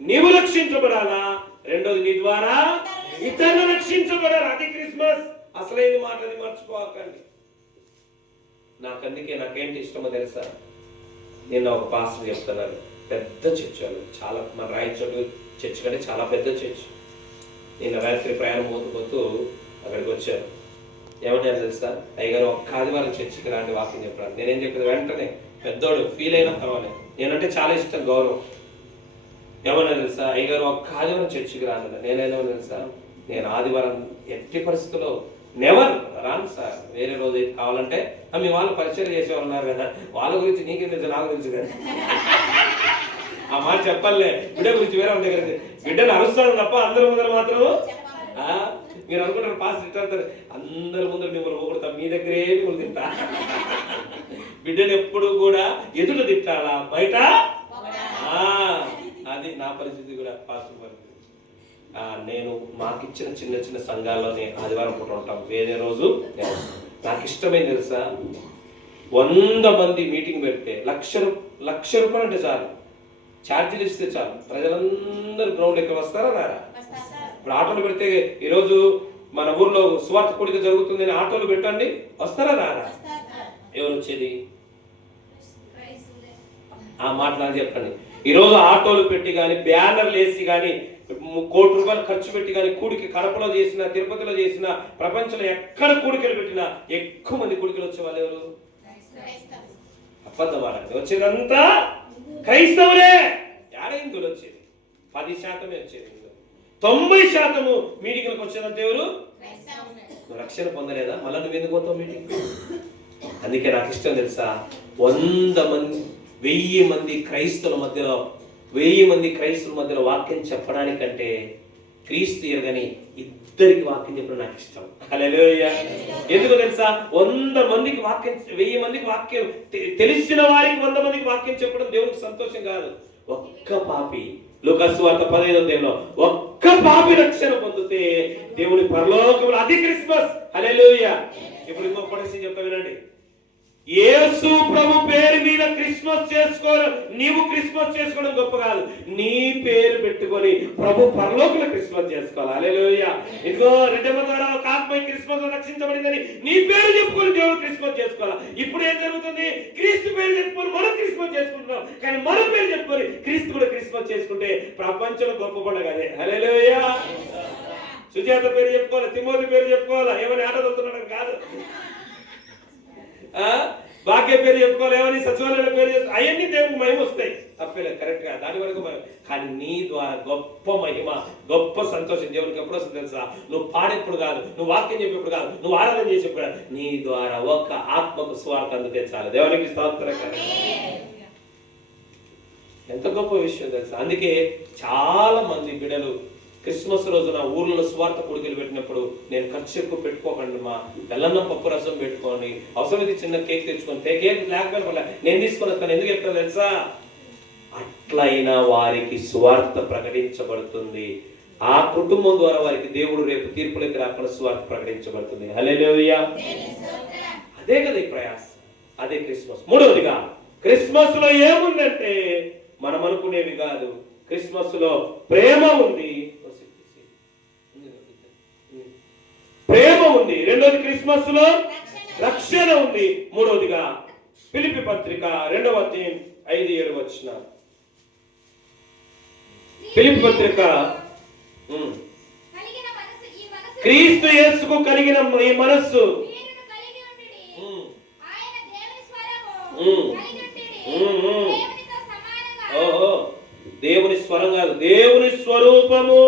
నీవు రక్షించబడాలా, రెండోది నీ ద్వారా ఇతరులు రక్షించబడాలి. అది క్రిస్మస్. అసలేది మాటని మర్చిపోకండి. నాకేంటి ఇష్టమో తెలుసా? నేను ఒక పాస్టర్ చెప్తున్నాను, పెద్ద చర్చ్, చాలా మన రాయచోటు చర్చ్ కంటే చాలా పెద్ద చర్చ్. నేను రాత్రి ప్రయాణం పోతూ అక్కడికి వచ్చాను. ఏమన్నా తెలుసా? అయ్యగారు ఒక్క ఆదివారం చర్చికి రాండి వాకింగ్ చెప్పడానికి. నేనేం చెప్పేది, వెంటనే పెద్దోడు ఫీల్ అయినా పర్వాలేదు, నేనంటే చాలా ఇష్టం, గౌరవం. ఏమన్నా తెలుసా? అయ్యగారు ఒక్క ఆదివారం చర్చికి రాను. నేనేమో తెలుసా? నేను ఆదివారం ఎట్టి పరిస్థితుల్లో నెవర్ రాను సార్. వేరే రోజు అయితే కావాలంటే మీ వాళ్ళు పరిచయం చేసేవాళ్ళు ఉన్నారు కదా, వాళ్ళ గురించి నీకేం తెలుసు, నాకు తెలుసు కదా. ఆ మాట చెప్పాలే. బిడ్డ గురించి వేరే వాళ్ళ దగ్గర బిడ్డను అరుస్తాను తప్ప అందరి ముందర మాత్రం మీరు అనుకుంటారు పాస్ ఇట్టారు, అందరి ముందర మిమ్మల్ని పోగొడతా, మీ దగ్గరే మిమ్మల్ని తింటా. బిడ్డను ఎప్పుడు కూడా ఎదుట తిట్టాలా, బయట. అది నా పరిస్థితి కూడా పాస్ పరిస్థితి. నేను మాకిచ్చిన చిన్న చిన్న సంఘాల్లోనే ఆదివారం పూట ఉంటాం. వేరే రోజు నాకు ఇష్టమైంది తెలుసా? 100 మంది మీటింగ్ పెడితే లక్ష రూపాయలు అంటే చాలు. ఛార్జీలు ఇస్తే చాలు ప్రజలందరూ గ్రౌండ్ ఎక్కడ వస్తారా రారా? వస్తారు సార్. ఇప్పుడు ఆటోలు పెడితే ఈరోజు మన ఊర్లో సువార్త కూడిక జరుగుతుంది అని ఆటోలు పెట్టండి, వస్తారా రారా? వస్తారు సార్. ఎవరు వచ్చేది? క్రైస్తవులే. ఆ మాట నాకు చెప్పండి. ఈరోజు ఆటోలు పెట్టి కానీ బ్యానర్లు వేసి కానీ ₹1,00,00,000 ఖర్చు పెట్టి కానీ కూడికి కడపలో చేసిన, తిరుపతిలో చేసిన, ప్రపంచంలో ఎక్కడ కూడికలు పెట్టినా ఎక్కువ మంది కూడికలు వచ్చే వాళ్ళు ఎవరు? క్రైస్తవులు. అబద్ధం ఆడండి. వచ్చేదంతా క్రైస్తవులే. యాడ హిందువులు వచ్చేది 10% వచ్చేది. 90% మీటింగ్లకు వచ్చేదంతా ఎవరు? క్రైస్తవులే. నువ్వు రక్షణ పొందలేదా? మళ్ళీ నువ్వు ఎందుకు పోతావు మీటింగ్? అందుకే నాకు ఇష్టం తెలుసా, 100 మంది 1000 మంది క్రైస్తవుల మధ్యలో 1000 మంది క్రైస్తవుల మధ్యలో వాక్యం చెప్పడానికంటే క్రీస్తు ఎరగని ఇద్దరికి వాక్యం చెప్పడం నాకు ఇష్టం. హల్లెలూయా. ఎందుకు తెలుసా, 100 మందికి వాక్యం 1000 మందికి వాక్యం తెలిసిన వారికి 100 మందికి వాక్యం చెప్పడం దేవునికి సంతోషం కాదు. ఒక్క పాపి లూకాసు వార్త 15వ అధ్యాయంలో ఒక్క పాపి రక్షణ పొందితే దేవుని పరలోకంలో అది క్రిస్మస్. హల్లెలూయా. ఇప్పుడు ఇంకో పడేసి చెప్తా వినండి. యేసు ప్రభు పేరు మీద క్రిస్మస్ చేసుకోవడం, నీవు క్రిస్మస్ చేసుకోవడం గొప్ప కాదు. నీ పేరు పెట్టుకొని ప్రభు పరలోకంలో క్రిస్మస్ చేసుకోవాలి. హల్లెలూయా. ఇదిగో రెండవ ద్వారా ఒక ఆత్మ క్రిస్మస్ రక్షించబడిందని నీ పేరు చెప్పుకొని దేవుడు క్రిస్మస్ చేసుకోవాలి. ఇప్పుడు ఏం జరుగుతుంది? క్రీస్తు పేరు చెప్పుకొని మనం క్రిస్మస్ చేసుకుంటున్నాం, కానీ మన పేరు చెప్పుకొని క్రీస్తు కూడా క్రిస్మస్ చేసుకుంటే ప్రపంచంలో గొప్ప పండుగ అదే. హల్లెలూయా. సుజాత పేరు చెప్పుకోవాలి, తిమోతి పేరు చెప్పుకోవాలా, ఏమని ఆట దొరుకుతున్నాడు కాదు. భాగ్య పేరు చెప్పుకోవాలి, ఏమని సచివాలయాల పేరు చెప్పుకో, అవన్నీ దేవునికి మహిమ వస్తాయి, తప్పలేదు, కరెక్ట్ గా దాని వరకు మహిమ. కానీ నీ ద్వారా గొప్ప మహిమ, గొప్ప సంతోషం దేవునికి ఎప్పుడు వస్తుంది తెలుసా? నువ్వు పాడేప్పుడు కాదు, నువ్వు వాక్యం చెప్పేప్పుడు కాదు, నువ్వు ఆరాధన చేసేప్పుడు కాదు, నీ ద్వారా ఒక్క ఆత్మకు స్వార్థ అందితే చాలు. దేవునికి స్తోత్రం. ఎంత గొప్ప విషయం తెలుసా? అందుకే చాలా మంది బిడ్డలు క్రిస్మస్ రోజున ఊర్లలో స్వార్థ కూడికలు పెట్టినప్పుడు నేను ఖర్చు ఎక్కువ పెట్టుకోకండి మా, బెల్లన్నం పప్పు రసం పెట్టుకోండి, అవసరమైతే చిన్న కేక్ తెచ్చుకోండి, కేక్ లేకపోయినా నేను తీసుకొని వస్తాను. ఎందుకు చెప్తాను తెలుసా? అట్లయినా వారికి స్వార్థ ప్రకటించబడుతుంది. ఆ కుటుంబం ద్వారా వారికి దేవుడు రేపు తీర్పులకి రాకుండా స్వార్థ ప్రకటించబడుతుంది. హల్లెలూయా. అదే కదా ఈ ప్రయాస, అదే క్రిస్మస్. మూడవదిగా క్రిస్మస్ లో ఏముందంటే మనం అనుకునేవి కాదు, క్రిస్మస్ లో ప్రేమ ఉంది, ప్రేమ ఉంది. రెండోది క్రిస్మస్ లో రక్షణ ఉంది. మూడవదిగా ఫిలిప్పీ పత్రిక 2వ అధ్యాయం 5-7 వచనాలు. ఫిలిప్పీ పత్రిక క్రీస్తు యేసుకు కలిగిన ఈ మనస్సు దేవుని స్వరం కాదు, దేవుని స్వరూపము,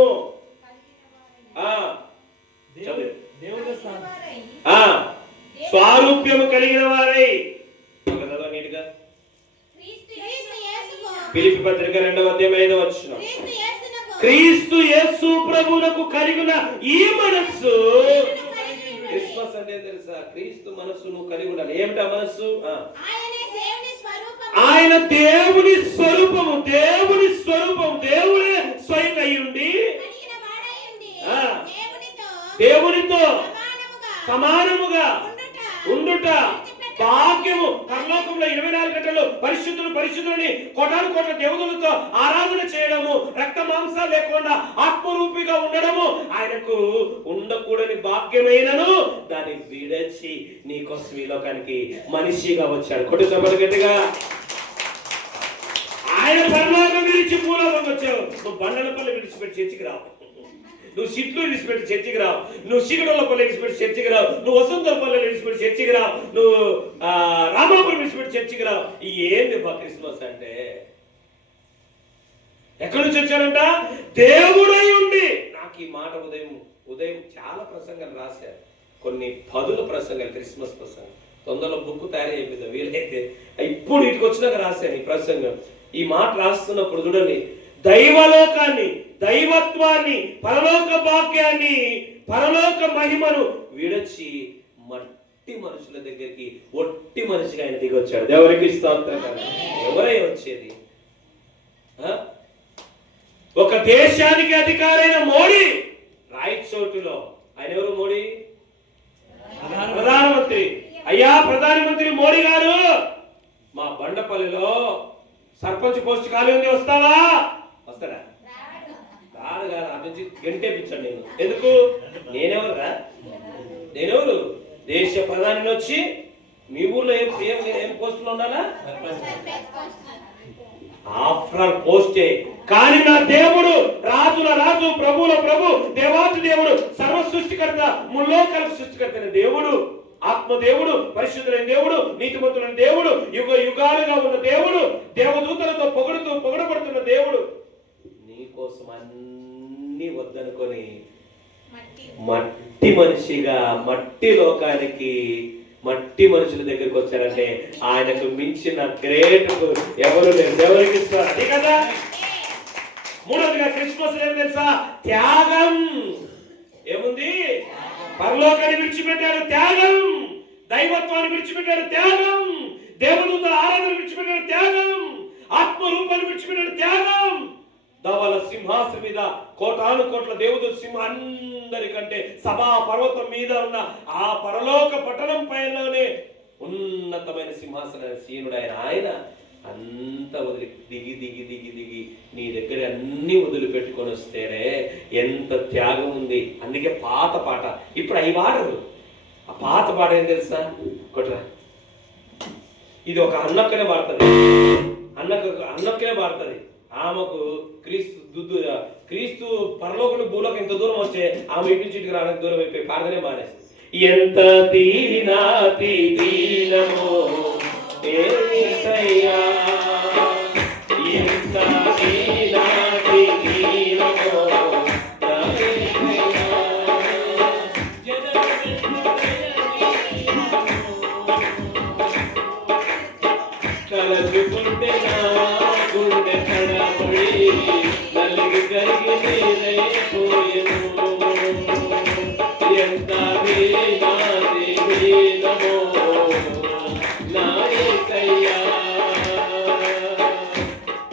స్వారూప్యము కలిగిన వారై. నీటిగా ఫిలిప్పీ పత్రిక 2వ అధ్యాయం 5వ వచనం. క్రీస్తు యేసు ప్రభువునకు కలిగిన ఈ మనస్సు. క్రిస్మస్ అంటే తెలుసా? క్రీస్తు మనస్సు నువ్వు కలిగి ఉండాలి. ఏమిటా మనస్సు? ఆయన దేవుని స్వరూపము, దేవుని స్వరూపము, దేవుడే స్వయం అయి ఉండి దేవునితో సమానముగా ఉండుట భాగ్యము. పరలోకంలో 24 గంటలు పరిశుద్ధులు పరిశుద్ధులని కోటాను కోట్ల దేవతలతో ఆరాధన చేయడము, రక్త మాంసాలు లేకుండా ఆత్మరూపిగా ఉండడము ఆయనకు ఉండకూడని భాగ్యమైనను దాన్ని విడచి నీకోసం ఈ లోకానికి మనిషిగా వచ్చాడు. కొట్టు చెప్పలు గట్టిగా. ఆయన పరలోకం విడిచి భూలోకం వచ్చావు. నువ్వు బండలపల్లి విడిచిపెట్టి చర్చికి రావు, నువ్వు సిట్లు విడిచిపెట్టి చర్చికి రావు, నువ్వు సిగడోళ్ళపల్లి విడిచిపెట్టి చర్చికి రావు, నువ్వు వసంతపల్లి విడిచిపెట్టి చర్చికి రావు, నువ్వు రామాపురం విడిచిపెట్టి చర్చికి రావు. ఏంది బా క్రిస్మస్ అంటే? ఎక్కడి నుంచి వచ్చాడంట? దేవుడై ఉండి. నాకు ఈ మాట ఉదయం చాలా ప్రసంగాలు రాశారు, కొన్ని 10 ప్రసంగాలు, క్రిస్మస్ ప్రసంగం. తొందరలో బుక్ తయారు అయిపోయింది, వీలైతే ఇప్పుడు ఇటుకు వచ్చినాక రాశాను ఈ ప్రసంగం. ఈ మాట రాస్తున్నప్పుడు చూడండి, దైవలోకాన్ని, దైవత్వాన్ని, పరలోక భాగ్యాన్ని, పరలోక మహిమను విడచి మట్టి మనుషుల దగ్గరికి ఒట్టి మనిషిగా ఆయన దిగి వచ్చాడు. దేవునికి స్తోత్రం. ఎవరై వచ్చేది? ఒక దేశానికి అధికారైన మోడీ రాయచోటులో, ఆయన ఎవరు? మోడీ ప్రధానమంత్రి. అయ్యా ప్రధానమంత్రి మోడీ గారు, మా బండపల్లిలో సర్పంచ్ పోస్ట్ ఖాళీ ఉంది, వస్తావా? వస్తాడా? రాడు కాదు, అటు నుంచి గంటేపించాడు నేను. ఎందుకు? నేనెవరు? దేశ ప్రధాని వచ్చి మీ ఊర్లో ఏం పోస్టులో ఉండాలా? ఆఫ్టర్ పోస్టే. కానీ నా దేవుడు రాజుల రాజు, ప్రభుల ప్రభు, దేవాతి దేవుడు, సర్వ సృష్టికర్త, ముల్లోకాలకు సృష్టికర్త అయిన దేవుడు, ఆత్మదేవుడు, పరిశుద్ధులైన దేవుడు, నీతిమంతులైన దేవుడు, యుగ యుగాలుగా ఉన్న దేవుడు, దేవదూతలతో పొగడబడుతున్న దేవుడు నీకోసం అన్ని వద్దనుకొని మట్టి మనిషిగా మట్టి లోకానికి మట్టి మనుషుల దగ్గరికి వచ్చారంటే ఆయనకు మించిన గ్రేట్ ఎవరు లేరు. ఎవరికి ఇస్తారు? అది కదా. మూడవదిగా క్రిస్మస్ ఏమి తెలుసా? త్యాగం. ఏముంది? పరలోకాన్ని విడిచిపెట్టాడు, త్యాగం. దైవత్వాన్ని విడిచిపెట్టాడు, త్యాగం. దేవదూతల ఆరాధన విడిచిపెట్టాడు, త్యాగం. ఆత్మరూపాన్ని విడిచిపెట్టాడు, త్యాగం. ధవల సింహాసనం మీద కోటాను కోట్ల దేవదూత సింహ అందరికంటే సభా పర్వతం మీద ఉన్న ఆ పరలోక పట్టణం పైననే ఉన్నతమైన సింహాసన సీనుడు ఆయన అంత వదిలి దిగి నీ దగ్గర అన్ని వదిలిపెట్టుకొని వస్తేనే ఎంత త్యాగం ఉంది. అందుకే పాత పాట ఇప్పుడు అవి వాడరు. ఆ పాత పాట ఏం తెలుసా? కొట్రా, ఇది ఒక అన్నక్కనే పాడుతుంది. అన్నక్కనే పాడుతుంది. ఆమెకు క్రీస్తు పరలోకుడు భూలోకి ఎంత దూరం వస్తే ఆమె ఇటు నుంచి ఇటుకు రావడానికి దూరం అయిపోయి పాడదనే మానేసి. ఎంత దీనమో యేసయ్యా, ఎంత దీనమో కలచుకుంటే నా గుండె తడబడి నలిగి కరిగి నీరైపోయెను. ఎంత దీనమో నా యేసయ్యా,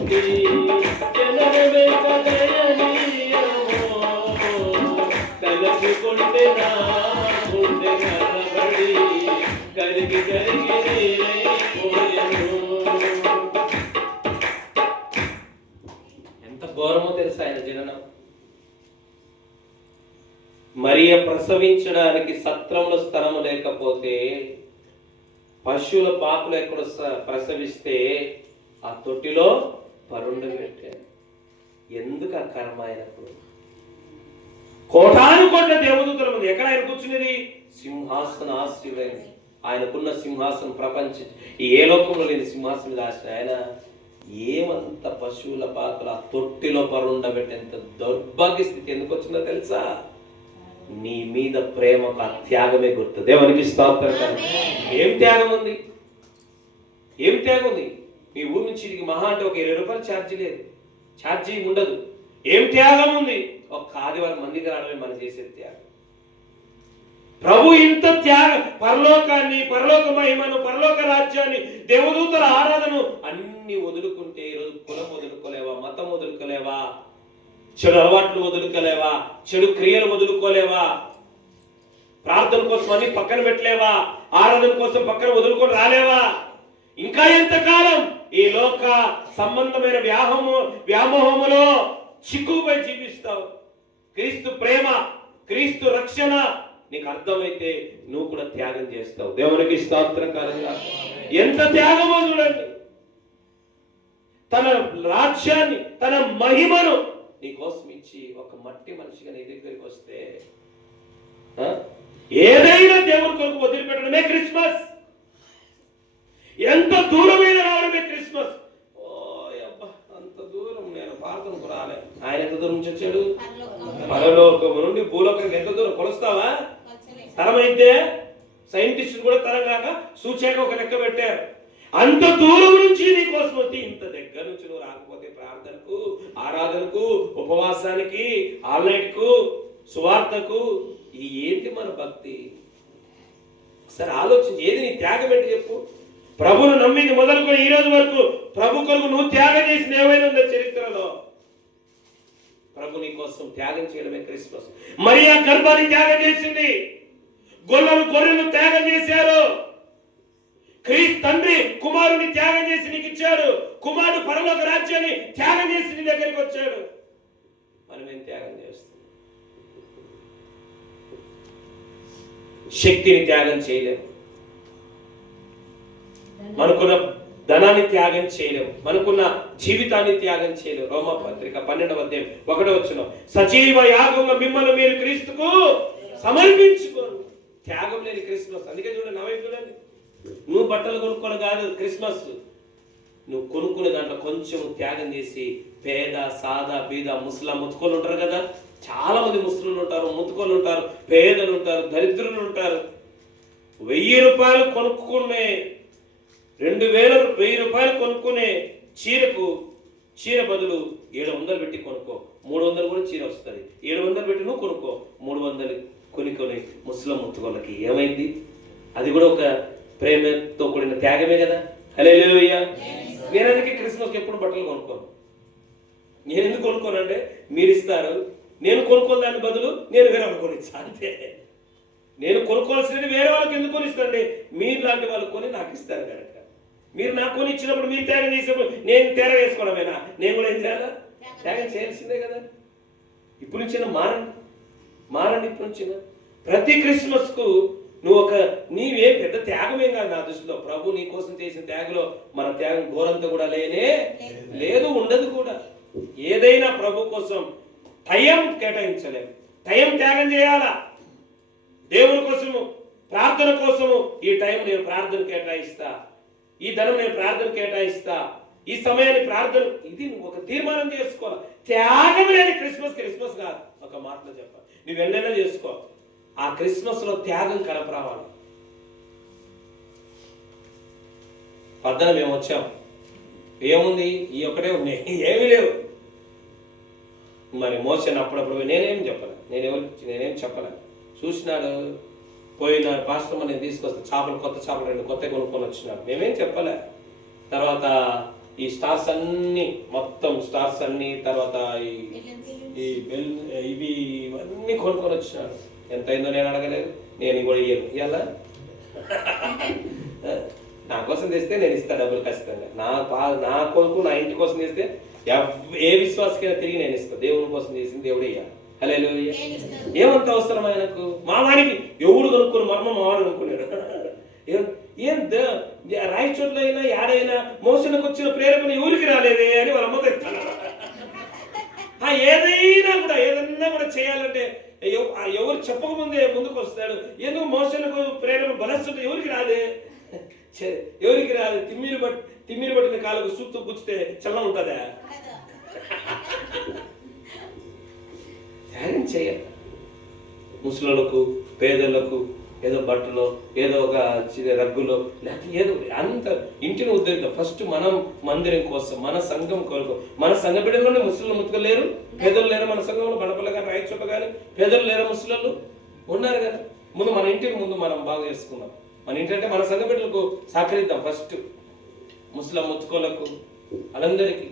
నీ జననమే దయనీయమో, తలచుకుంటే నా గుండె తడబడి కరిగి నీరైపోయెను. ఘోరమో తెలుసా ఆయన జననం? మరియ ప్రసవించడానికి సత్రంలో స్థలము లేకపోతే పశువుల పాకులు ఎక్కడ ప్రసవిస్తే ఆ తొట్టిలో పరుండ పెట్టారు. ఎందుకు ఆ కర్మ ఆయనకు? కోటాను కోట్ల దేవదూతల ముందు ఎక్కడ ఆయన కూర్చునేది? సింహాసన ఆశ్రయం. ఆయనకున్న సింహాసనం ప్రపంచ ఏ లోకంలో లేని సింహాసనం మీద ఆశ్రయం. ఆయన ఏమంత పశువుల పాకలు ఆ తొట్టిలో పరుండబెట్టేంత దౌర్భాగ్య స్థితి ఎందుకు వచ్చిందో తెలుసా? నీ మీద ప్రేమకు ఆ త్యాగమే గుర్తు. దేవునికి స్తోత్రం. ఏం త్యాగం ఉంది? మీ ఊరి నుంచి ఇదికి మహా అంటే ఒక 20 రూపాయలు ఛార్జీ ఉండదు. ఏం త్యాగం ఉంది? ఒక ఆదివారం మందికి రావడమే మనం చేసే త్యాగం. ప్రభు ఇంత పరలోకాన్ని, పరలోక మహిమను, పరలోక రాజ్యాన్ని, దేవదూతల ఆరాధన అన్ని వదులుకుంటే ఈరోజు కులం వదులుకోలేవా, మతం వదులుకోలేవా, చెడు అలవాట్లు వదులుకోలేవా, చెడు క్రియలు వదులుకోలేవా, ప్రార్థన కోసం అని పక్కన పెట్టలేవా, ఆరాధన కోసం పక్కన వదులుకొని రాలేవా? ఇంకా ఎంతకాలం ఈ లోక సంబంధమైన వ్యామోహములో చిక్కుపై జీవిస్తావు? క్రీస్తు ప్రేమ, క్రీస్తు రక్షణ నీకు అర్థమైతే నువ్వు కూడా త్యాగం చేస్తావు. దేవునికి స్తోత్రం కలుగుగా. ఎంత త్యాగమో చూడండి. తన రాజ్యాన్ని, తన మహిమను నీ కోసం ఇచ్చి ఒక మట్టి మనిషిగా నీ దగ్గరికి వస్తే ఏదైనా దేవుని కొరకు వదిలిపెట్టడమే క్రిస్మస్. ఎంత దూరమైన రావడమే క్రిస్మస్. ఓ అబ్బా, అంత దూరం నేను ప్రార్థనకు రాలే. ఆయన ఎంత దూరం నుంచి వచ్చాడు? పరలోకము నుండి భూలోకానికి ఎంత దూరం కొలుస్తావా? తరమైతే సైంటిస్టులు కూడా తరం కాక సూచాక ఒక లెక్క పెట్టారు. అంత దూరం నుంచి నీ కోసం వస్తే ఇంత దగ్గర నుంచి నువ్వు రాకపోతే ప్రార్థనకు, ఆరాధనకు, ఉపవాసానికి, ఆల్నైట్కు, సువార్తకు ఏంటి మన భక్తి? సరే ఆలోచించి, ఏది నీ త్యాగం ఏంటి చెప్పు? ప్రభును నమ్మింది మొదలుకొని ఈ రోజు వరకు ప్రభు కొరకు నువ్వు త్యాగం చేసిన ఏమైనా ఉందో చరిత్రలో? ప్రభు నీ కోసం త్యాగం చేయడమే క్రిస్మస్. మరియా గర్భాన్ని త్యాగం చేసింది, గొర్రెలు త్యాగం చేశారు. తండ్రి కుమారుని త్యాగం చేసి నీకు ఇచ్చాడు. కుమారుడు పరలోక రాజ్యాన్ని త్యాగం చేసి నీ దగ్గరికి వచ్చాడు. మనం ఏం త్యాగం చేస్తాం? శక్తిని త్యాగం చేయలేము, మనకున్న ధనాన్ని త్యాగం చేయలేము, మనకున్న జీవితాన్ని త్యాగం చేయలేము. రోమపత్రిక 12:1 సజీవ యాగంగా మిమ్మల్ని మీరు క్రీస్తుకు సమర్పించుకోరు. త్యాగం లేని క్రిస్మస్. అందుకే చూడండి, నవ్వు చూడండి, నువ్వు బట్టలు కొనుక్కోవడం కాదు క్రిస్మస్, నువ్వు కొనుక్కునే దాంట్లో కొంచెం త్యాగం చేసి పేద సాదా బీద ముస్లిం ముతుకోలు ఉంటారు కదా, చాలా మంది ముస్లింలు ఉంటారు, ముతుకోలు ఉంటారు, పేదలు ఉంటారు, దరిద్రులు ఉంటారు. 1000 రూపాయలు కొనుక్కునే 1000 రూపాయలు కొనుక్కునే చీర బదులు 700 పెట్టి కొనుక్కో, 300 కూడా చీర వస్తుంది. 700 పెట్టి నువ్వు కొనుక్కో, 300 కొనుక్కొని ముస్లిం ముతుకోళ్ళకి ఏమైంది? అది కూడా ఒక ప్రేమతో కూడిన త్యాగమే కదా. హల్లెలూయా. నేను అందుకే క్రిస్మస్కి ఎప్పుడు బట్టలు కొనుక్కోను. నేను ఎందుకు కొనుక్కోనంటే మీరు ఇస్తారు, నేను కొనుక్కోని దాని బదులు నేను వేరే వాళ్ళకి కొనిస్తా అంతే. నేను కొనుక్కోవాల్సినది వేరే వాళ్ళకి ఎందుకు కొనిస్తానండి? మీరు లాంటి వాళ్ళు కొని నాకు ఇస్తారు కనుక. మీరు నాకు కొని ఇచ్చినప్పుడు, మీరు త్యాగం చేసినప్పుడు నేను త్యాగం వేసుకోవడమేనా? నేను కూడా ఏం చేయాలా? త్యాగం చేయాల్సిందే కదా. ఇప్పుడు నుంచి మారండి. ఇప్పుడు నుంచి ప్రతి క్రిస్మస్కు నువ్వు నీవే పెద్ద త్యాగమేం కాదు నా దృష్టిలో. ప్రభు నీ కోసం చేసిన త్యాగంలో మన త్యాగం ఘోరంతో కూడా లేదు, ఉండదు కూడా. ఏదైనా ప్రభు కోసం టైం కేటాయించలేము, టైం త్యాగం చేయాలా. దేవుని కోసము, ప్రార్థన కోసము ఈ టైం నేను ప్రార్థన కేటాయిస్తా, ఈ ధనం నేను ప్రార్థన కేటాయిస్తా, ఈ సమయాన్ని ప్రార్థన, ఇది నువ్వు ఒక తీర్మానం చేసుకోవాలి. త్యాగం లేని క్రిస్మస్ కాదు. ఒక మాటలో చెప్పాలి, నువ్వు ఎన్నైనా చేసుకో, ఆ క్రిస్మస్ లో త్యాగం కనపరావాలి. పద్దన మేము వచ్చాం, ఏముంది? ఈ ఒక్కటే ఉన్నాయి, ఏమీ లేవు. మరి మోసని అప్పుడప్పుడు నేనేం చెప్పలే. చూసినాడు, పోయినాడు, పాస్టర్ నేను తీసుకొస్తే చేపలు, కొత్త చేపలు 2 కొత్త కొనుక్కొని వచ్చినాడు. మేమేం చెప్పలే. తర్వాత ఈ స్టార్స్ అన్ని, మొత్తం స్టార్స్ అన్ని, తర్వాత ఇవన్నీ కొనుక్కొని వచ్చినాడు. ఎంత అయిందో నేను అడగలేదు, నేను కూడా ఇయ్యను. ఇవాళ నా కోసం తెస్తే నేను ఇస్తా డబ్బులు ఖచ్చితంగా. నా కొడుకు నా ఇంటి కోసం తెస్తే ఏ విశ్వాసకైనా తిరిగి నేను ఇస్తా. దేవుని కోసం చేసింది దేవుడే ఇయ్యాలి. హల్లెలూయా. ఏమంత అవసరం ఆయనకు? మావానికి ఎవడు కనుక్కొని మావాడు అనుకున్నాడు. రాయచోట్ల అయినా యాడైనా మోసనకు వచ్చిన ప్రేరేపణ ఎవరికి రాలేదే అని వాళ్ళ అమ్మ చెప్తాను. ఏదైనా కూడా చేయాలంటే ఎవరు చెప్పకముందే ముందుకు వస్తాడు. ఎందుకు మోసనకు ప్రేరేపణ బలస్తుంటే ఎవరికి రాదే? తిమ్మిరి పట్టిన కాళ్ళకు సూత్తు గుచ్చితే చల్ల ఉంటుందా? త్యాగం చేయాలి. ముసలులకు, పేదలకు ఏదో బట్టలో, ఏదో ఒక రగ్గులో, లేకపోతే ఏదో అంత ఇంటిని ఉద్ధరిద్దాం. ఫస్ట్ మనం మందిరం కోసం, మన సంఘం కొరకు. మన సంఘ బిడ్డలోనే ముసలు ముతుకలేరు, పేదలు లేరు. మన సంఘంలో బడపల్ల కానీ రాయచోట కానీ పేదలు లేరు, ముసలు ఉన్నారు కదా. ముందు మన ఇంటిని మనం బాగు చేసుకుందాం. మన ఇంటి అంటే మన సంఘ బిడ్డలకు సహకరిద్దాం. ఫస్ట్ ముస్లిం ముచ్చుకోలకు, వాళ్ళందరికీ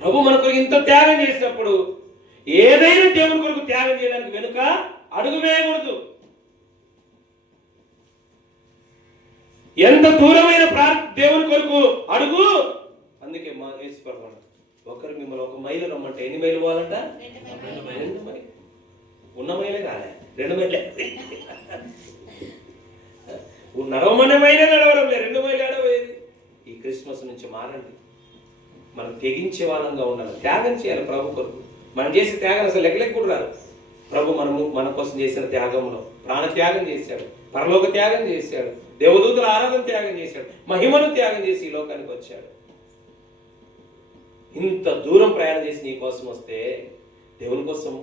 ప్రభు మన కొరకు ఇంత త్యాగం చేసినప్పుడు ఏదైనా దేవుని కొరకు త్యాగం చేయడానికి వెనుక అడుగు వేయకూడదు. ఎంత దూరమైన దేవుని కొరకు అడుగు. అందుకే మా యేసుప్రభు ఒకరు మిమ్మల్ని 1 మైలు రమ్మంటే ఎన్ని మైలు పోవాలంట? 2 మైలు. ఉన్న మైలే కాలే, 2 మైలే. నడవమనే మైలే నడవడం లేదు, 2 మైలు నడవేది. ఈ క్రిస్మస్ నుంచి మారండి. మనం తెగించే వాళ్ళంగా ఉండాలి, త్యాగం చేయాలి ప్రభు కొరకు. మనం చేసే త్యాగం అసలు లెక్కలెక్క కూడా రాదు. ప్రభు మన కోసం చేసిన త్యాగంలో ప్రాణ త్యాగం చేశాడు, పరలోక త్యాగం చేశాడు, దేవదూతల ఆరాధన త్యాగం చేశాడు, మహిమను త్యాగం చేసి ఈ లోకానికి వచ్చాడు. ఇంత దూరం ప్రయాణం చేసి నీ కోసం వస్తే దేవుని కోసం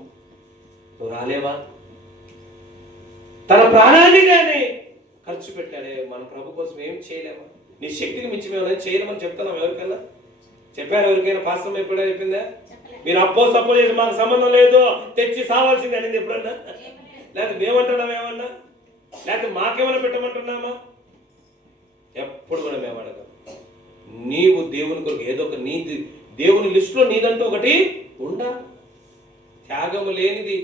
నువ్వు రాలేవా? తన ప్రాణాన్ని కానీ ఖర్చు పెట్టాడే. మన ప్రభు కోసం ఏం చేయలేమా? నీ శక్తికి మించి మేము చేయలేమని చెప్తున్నాం. ఎవరికైనా చెప్పారు? ఎవరికైనా పాస్తం ఎప్పుడైనా చెప్పిందా? మీరు సపోజ్ చేసి మాకు సంబంధం లేదు, తెచ్చి సావాల్సింది అనేది ఎప్పుడన్నా? లేకపోతే మేమంటున్నాం ఏమన్నా? లేకపోతే మాకేమైనా పెట్టమంటున్నామా? ఎప్పుడు కూడా మేము అడగం. నీవు దేవుని కొరకు ఏదో ఒక నీతి, దేవుని లిస్టులో నీదంటూ ఒకటి ఉండాలి. త్యాగము లేనిది,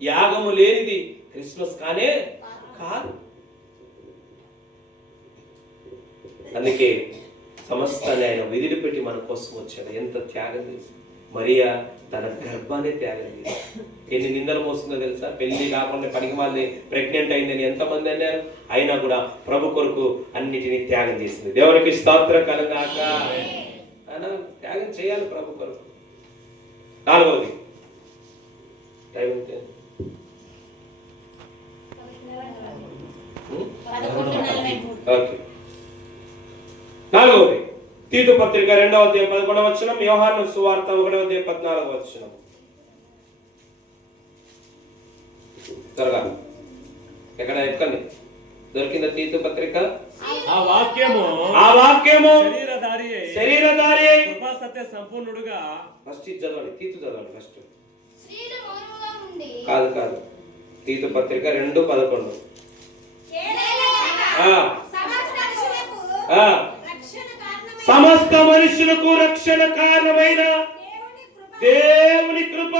యాగము లేనిది క్రిస్మస్ కానే కాదు. అందుకే సమస్తాన్ని ఆయన వదిలిపెట్టి మన కోసం వచ్చాడు. ఎంత త్యాగం చేసి మరియా తన గర్భాన్ని త్యాగం చేసి ఎన్ని నిందలు మోస్తుందో తెలుసా? పెళ్లి కాకుండా పనికి వాళ్ళని ప్రెగ్నెంట్ అయిందని ఎంతమంది అన్నారు. అయినా కూడా ప్రభు కొరకు అన్నిటినీ త్యాగం చేసింది. దేవునికి స్తోత్రం కలుగాక. ఆయన త్యాగం చేయాలి ప్రభు కొరకు. నాలుగవది టైం ఎంత? 11:43. ఓకే. నాలుగవది తీతు పత్రిక 2వ అధ్యాయం 11వ వచనం, యోహాను సువార్త 1వ అధ్యాయం 14వ వచనం. త్వరగా ఎక్కడ ఎక్కండి. దొరికిందా తీతు పత్రిక? ఆ వాక్యము శరీరధారి అయి కృపా సత్య సంపూర్ణుడుగా. ఫస్ట్ ఇది చదవండి, తీతు చదవండి ఫస్ట్. స్త్రీలు మౌనముగా ఉండి కాదు తీతు పత్రిక 2:11. సమస్త మనుషులకు రక్షణ కారణమైన దేవుని కృప.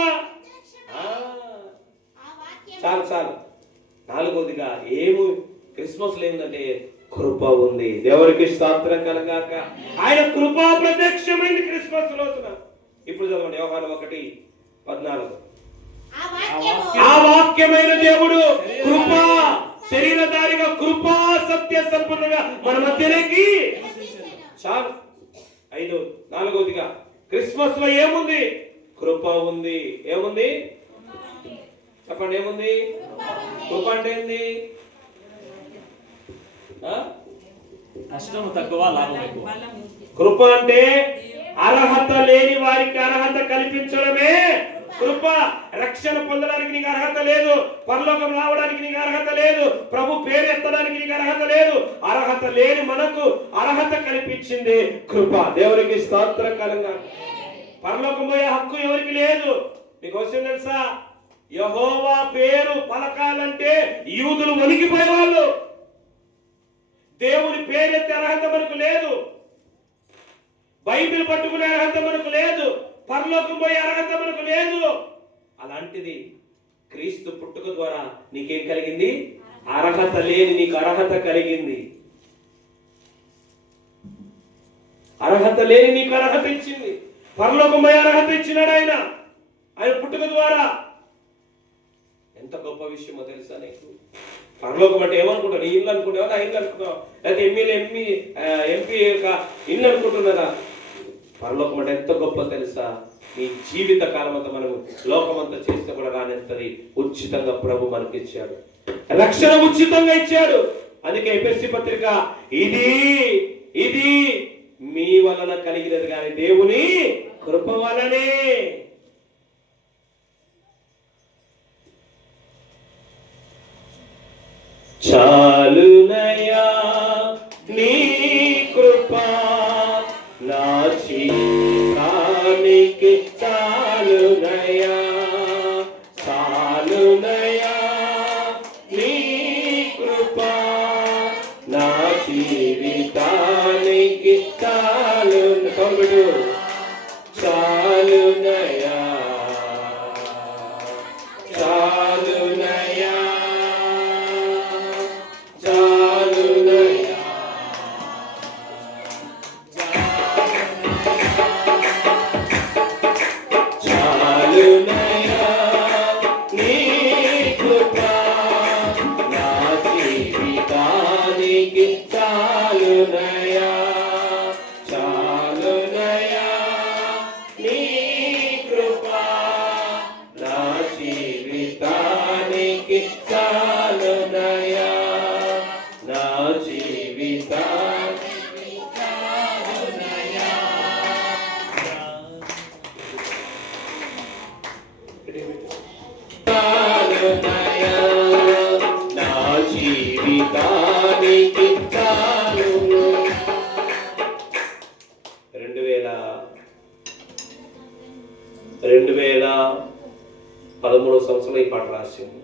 చాలు. నాలుగోదిగా క్రిస్మస్ ఏముందంటే కృప ఉంది. దేవునికి స్తోత్రం కలగాక. ఆయన కృప ప్రత్యక్షమైంది క్రిస్మస్ రోజున. ఇప్పుడు చదవండి యోహాను 1:14. ఆ వాక్యమైన దేవుడు కృప శరీరధారిగా కృపా సత్య సంపన్నుగా మన మధ్యలోకి. చాలు. నాలుగోదిగా క్రిస్మస్ లో ఏముంది? కృప ఉంది. ఏముంది చెప్పండి? ఏముంది? కృప అంటే ఏంది? కష్టం తక్కువ, లాభం ఎక్కువ. కృప అంటే అర్హత లేని వారికి అర్హత కల్పించడమే కృప. రక్షణ పొందడానికి నీకు అర్హత లేదు, పరలోకం రావడానికి నీకు అర్హత లేదు, ప్రభు పేరు ఎత్తడానికి నీకు అర్హత లేదు. అర్హత లేని మనకు అర్హత కల్పించింది కృప. దేవునికి స్తోత్రం కలుగా. పరలోకం పోయే హక్కు ఎవరికి లేదు. మీకు విషయం తెలుసా? యెహోవా పేరు పలకాలంటే యూదులు వణికిపోయేవాళ్ళు. దేవుని పేరెత్తే అర్హత మనకు లేదు, బైబిల్ పట్టుకునే అర్హత మనకు లేదు, పరలోకం పోయే అర్హత మనకు లేదు. అలాంటిది క్రీస్తు పుట్టుక ద్వారా నీకేం కలిగింది? అర్హత లేని నీకు అర్హత కలిగింది. అర్హత లేని నీకు అర్హత ఇచ్చింది. పరలోకం పోయే అర్హత ఇచ్చినాడు ఆయన పుట్టుక ద్వారా. ఎంత గొప్ప విషయమో తెలుసా నీకు? పరలోకం అంటే ఏమనుకుంటావు? నీ ఇల్లు అనుకుంటావా? నా ఇల్లు అనుకున్నావా? లేకపోతే ఎంపీ యొక్క ఇల్లు అనుకుంటున్నారా? పరలోకం అంటే ఎంత గొప్ప తెలుసా? నీ జీవిత కాలం అంతా మనము లోకమంతా చేస్తే కూడా రానంతది ఉచితంగా ప్రభు మనకి ఇచ్చాడు. రక్షణ ఉచితంగా ఇచ్చాడు. అందుకే ఎఫెసీ పత్రిక ఇది మీ వలన కలిగినది కానీ దేవుని కృప వలనే. చాలునయా నీ కృప నా జీవితానికి, చాలునయా నీ కృప నా జీవితానికి, చాలునయా జీవితానికి 2013 సంవత్సరంలో ఈ పాట రాసింది.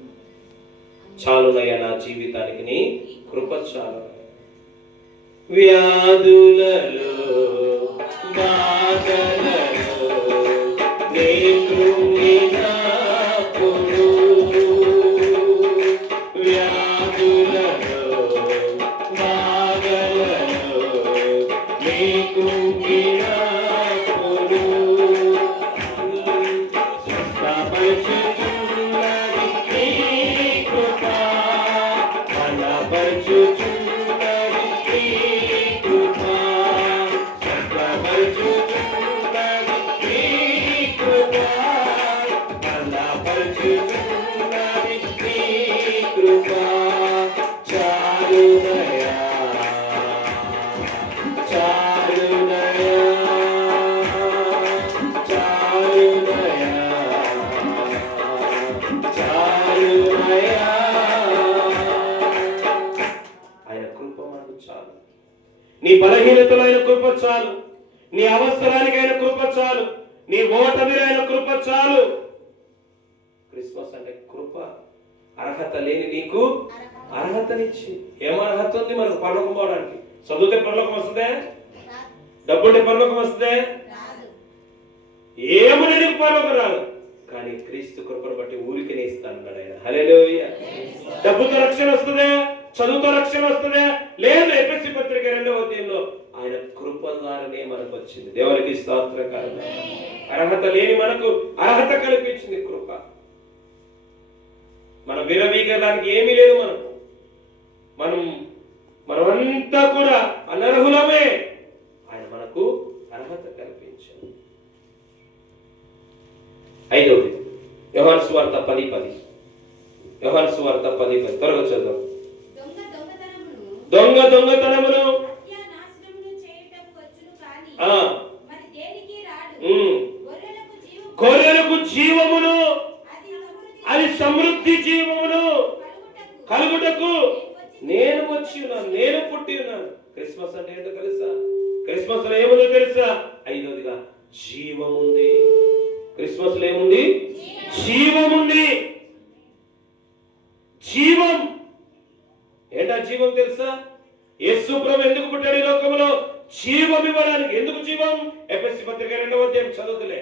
చాలునయ్యా నా జీవితానికి నీ కృప చాలు. వ్యాధులలో బాధలలో నీ కృంగినప్పుడు, వ్యాధులలో బాధలలో బలహీనతలో ఆయన కృప చాలు, నీ అవసరానికి ఆయన కృప చాలు, నీ ఓటమి ఆయన కృప చాలు. క్రిస్మస్ అంటే కృప. అర్హత లేని నీకు అర్హతనిచ్చి. ఏం అర్హత ఉంది మనకు పరలోకం పోవడానికి? చదివితే పరలోకం వస్తుందే? డబ్బుంటే పరలోకం వస్తుందే? ఏమని నీకు పరలోకం రాదు. కానీ క్రీస్తు కృపను బట్టి ఊరికనే ఇస్తానన్నాడు ఆయన. హల్లెలూయా. డబ్బుతో రక్షణ వస్తుందా? చదువుతో రక్షణ వస్తుందా? లేదు. ఎఫెసీ పత్రిక 2వ అధ్యాయంలో ఆయన కృప ద్వారానే మనకు వచ్చింది. దేవునికి స్తోత్రం కలుగును. అర్హత లేని మనకు అర్హత కల్పించింది కృప. మనం విరవీగడానికి ఏమీ లేదు. మనమంతా కూడా అనర్హులమే. ఆయన మనకు అర్హత కల్పించాడు. 5వది యోహాను సువార్త 10:10. యోహాను సువార్త 10:10 త్వరగా చదువు. దొంగతనమును గొర్రెలకు జీవమును, అది సమృద్ధి జీవమును కలుగుటకు నేను వచ్చి ఉన్నాను, నేను పుట్టి ఉన్నాను. క్రిస్మస్ అంటే ఏంటో తెలుసా? క్రిస్మస్ లో ఏముందో తెలుసా? 5వదిగా జీవం ఉంది. క్రిస్మస్ లో ఏముంది? జీవం ఉంది. జీవం ఏంటా జీవం తెలుసా? యేసు ప్రభు ఎందుకు పుట్టాడు ఈ లోకంలో? జీవం ఇవ్వడానికి. ఎందుకు జీవం? ఎఫెసీ పత్రిక 2వ అధ్యాయం చదువుతులే.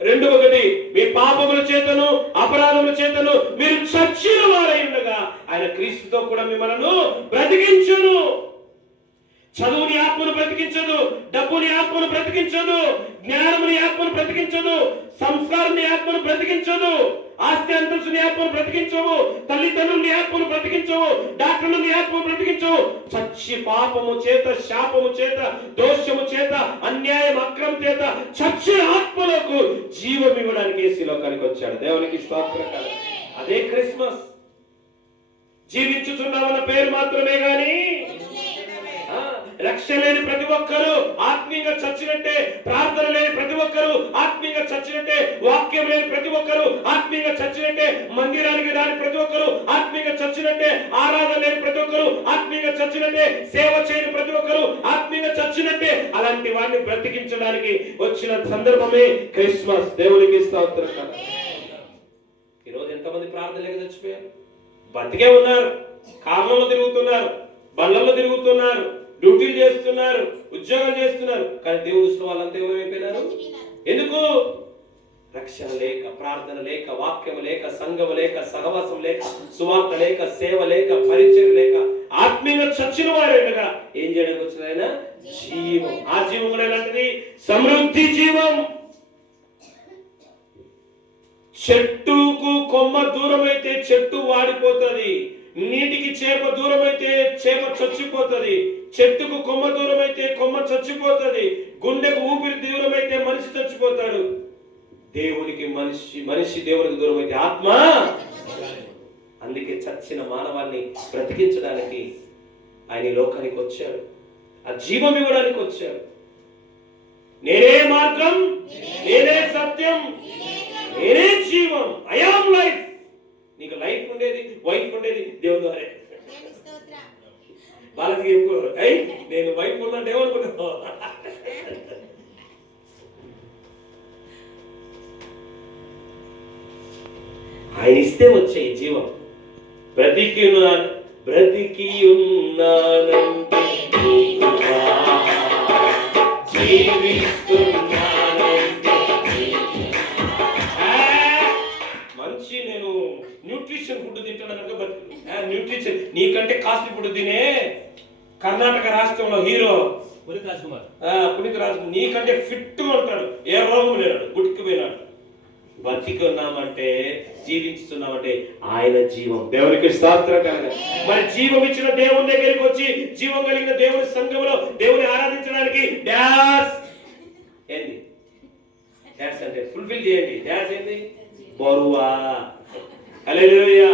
2:1 మీ పాపముల చేతను అపరాధముల చేతను మీరు చచ్చిన వారై ఉండగా ఆయన క్రీస్తుతో కూడా మిమ్మల్ని బ్రతికించును. చదువుని ఆత్మను బ్రతికించదు, డబ్బుని ఆత్మను బ్రతికించదు, జ్ఞానముని ఆత్మను బ్రతికించదు, సంస్కారాన్ని ఆత్మను బ్రతికించదు, ఆస్తి అంతస్తుని ఆత్మను బ్రతికించవు, తల్లిదండ్రులని ఆత్మను బ్రతికించవు, డాక్టర్లని ఆత్మను బ్రతికించవు. చచ్చి పాపము చేత, శాపము చేత, దోషము చేత, అన్యాయం అక్రమం చేత చచ్చిన ఆత్మలకు జీవం ఇవ్వడానికి యేసు లోకానికి వచ్చాడు. దేవునికి స్తోత్రం. అదే క్రిస్మస్. జీవించుచున్నామన్న పేరు మాత్రమే గాని రక్షణ లేని ప్రతి ఒక్కరూ ఆత్మీయంగా చచ్చినట్టే, ప్రార్థన లేని ప్రతి ఒక్కరూ ఆత్మీయంగా చచ్చినట్టే, వాక్యం లేని ప్రతి ఒక్కరూ ఆత్మీయంగా చచ్చినట్టే, మందిరానికి రాని ప్రతి ఒక్కరూ ఆత్మీయంగా చచ్చినట్టే, ఆరాధన లేని ప్రతి ఒక్కరూ ఆత్మీయంగా చచ్చినట్టే, సేవ చేయని ప్రతి ఒక్కరూ ఆత్మీయంగా చచ్చినట్టే. అలాంటి వాడిని బ్రతికించడానికి వచ్చిన సందర్భమే క్రిస్మస్. దేవునికి స్తోత్రం. ఈరోజు ఎంతమంది ప్రార్థన లేక చచ్చిపోయారు? బతికే ఉన్నారు, కార్లలో తిరుగుతున్నారు, బండ్లలో తిరుగుతున్నారు, డ్యూటీలు చేస్తున్నారు, ఉద్యోగాలు చేస్తున్నారు. కానీ దేవుని దృష్టిలో వాళ్ళంతా ఏమైపోయినారు? ఎందుకు? రక్షణ లేక, ప్రార్థన లేక, వాక్యం లేక, సంఘం లేక, సహవాసం లేక, సువార్త లేక, సేవ లేక, పరిచయం లేక, ఆత్మీయంగా చచ్చిన వారేగా ఏం చేయడానికి వచ్చిన ఆయన? జీవం. ఆ జీవం కూడా ఎలాంటిది? సమృద్ధి జీవం. చెట్టుకు కొమ్మ దూరం అయితే చెట్టు వాడిపోతుంది, నీటికి చేప దూరం అయితే చేప చచ్చిపోతుంది, చెట్టుకు కొమ్మ దూరం అయితే కొమ్మ చచ్చిపోతుంది, గుండెకు ఊపిరి దూరం అయితే మనిషి చచ్చిపోతాడు. దేవునికి మనిషి దేవునికి దూరం అయితే ఆత్మ. అందుకే చచ్చిన మానవాన్ని బ్రతికించడానికి ఆయన లోకానికి వచ్చాడు, ఆ జీవం ఇవ్వడానికి వచ్చాడు. నేనే మార్గం, నేనే సత్యం, నేనే జీవం. I am life. నీకు లైఫ్ ఉండేది, వైఫ్ ఉండేది దేవుని ద్వారా. వాళ్ళకి నేను వైఫ్ ఉన్నట్టు ఏమనుకున్నావు? ఆయన ఇస్తే వచ్చే జీవం. బ్రతికి ఉన్నానంటే మంచి నేను న్యూట్రిషన్ ఫుడ్ తింటాను కనుక న్యూట్రిషన్. నీకంటే కాస్ట్లీ ఫుడ్ తినే కర్ణాటక రాష్ట్రంలో హీరో పునీత్ రాజ్ కుమార్ నీకంటే ఫిట్ గా ఉంటాడు, ఏ రోగం లేనాడు, గుడికిపోయినాడు. బతికి ఉన్నామంటే, జీవించుతున్నామంటే ఆయన జీవం. దేవునికి స్తోత్రం కలగాలి. మరి జీవం ఇచ్చిన దేవుని దగ్గరికి వచ్చి జీవం కలిగిన దేవుని సంఘంలో దేవుని ఆరాధించడానికి డాన్స్ ఏంది? డాన్స్ అంటే ఫుల్ఫిల్ చేయండి. డాన్స్ ఏంది? బరువా. హల్లెలూయా.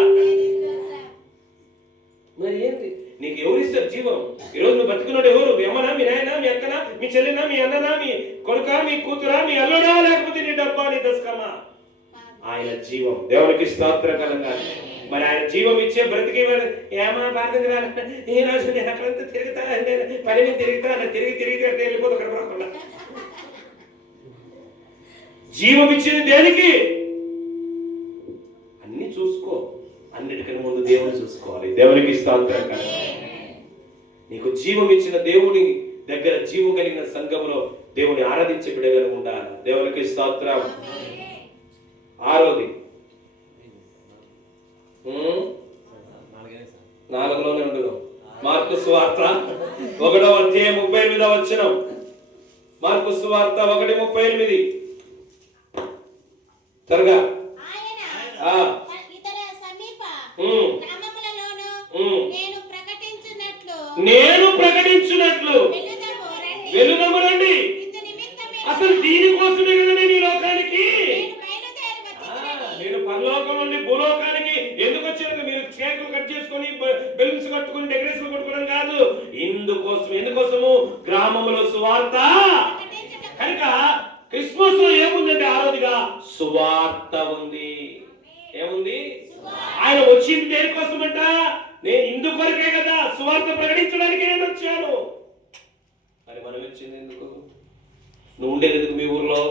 మరి ఏంటి? నీకు ఎవరు ఇస్తారు జీవం? ఈరోజు నువ్వు బతుకున్నాడు ఎవరు? మీ అమ్మనా, మీ నాయనా, మీ అక్కనా, మీ చెల్లినా, మీ అన్ననా, మీ కొడుకా, మీ కూతురా, మీ అల్లుడా, లేకపోతే నీ డబ్బా, నీ దశకమా? ఆయన జీవం. దేవునికి స్తోత్రం కలగాలి. మరి ఆయన జీవం ఇచ్చే బ్రతికేవాడు. ఏమా భారతకి రాను ఈ రోజు నేను అక్కడంతా తిరుగుతా, పని మీద తిరుగుతా, తిరిగి అంటే వెళ్ళిపోతా కనపడకుండా. జీవం ఇచ్చింది దేనికి? అన్ని చూసుకో, అన్నిటికన్నా ముందు దేవుని చూసుకోవాలి. దేవునికి స్తోత్రం కదా. నీకు జీవం ఇచ్చిన దేవుని దగ్గర జీవం కలిగిన సంఘములో దేవుని ఆరాధించే బిడ్డగా ఉండాలి. దేవునికి స్తోత్రం. ఆరోది 4లోనే ఉండదు. మార్కు సువార్త 1:38. మార్కు సువార్త 1:38 త్వరగా. నేను ప్రకటించినట్లు వెలుగము రండి. అసలు దీనికోసమే కదా నేను ఈ లోకానికి, నేను పరలోకం నుండి భూలోకానికి ఎందుకు వచ్చాను? మీరు కేకులు కట్ చేసుకొని బెలూన్స్ కట్టుకుని డెకరేషన్ కొట్టుకోవడం కాదు. ఎందుకోసము? గ్రామంలో సువార్త. కనుక క్రిస్మస్ లో ఏముందంటే ఆరోజుగా సువార్త ఉంది. ఏముంది? ఆయన వచ్చింది దేనికోసమంట? నేను ఇందుకొరకే కదా, సువార్త ప్రకటించడానికి నేను వచ్చాను. మరి మనం వచ్చింది ఎందుకు? నువ్వు ఉండేది ఎందుకు మీ ఊర్లో?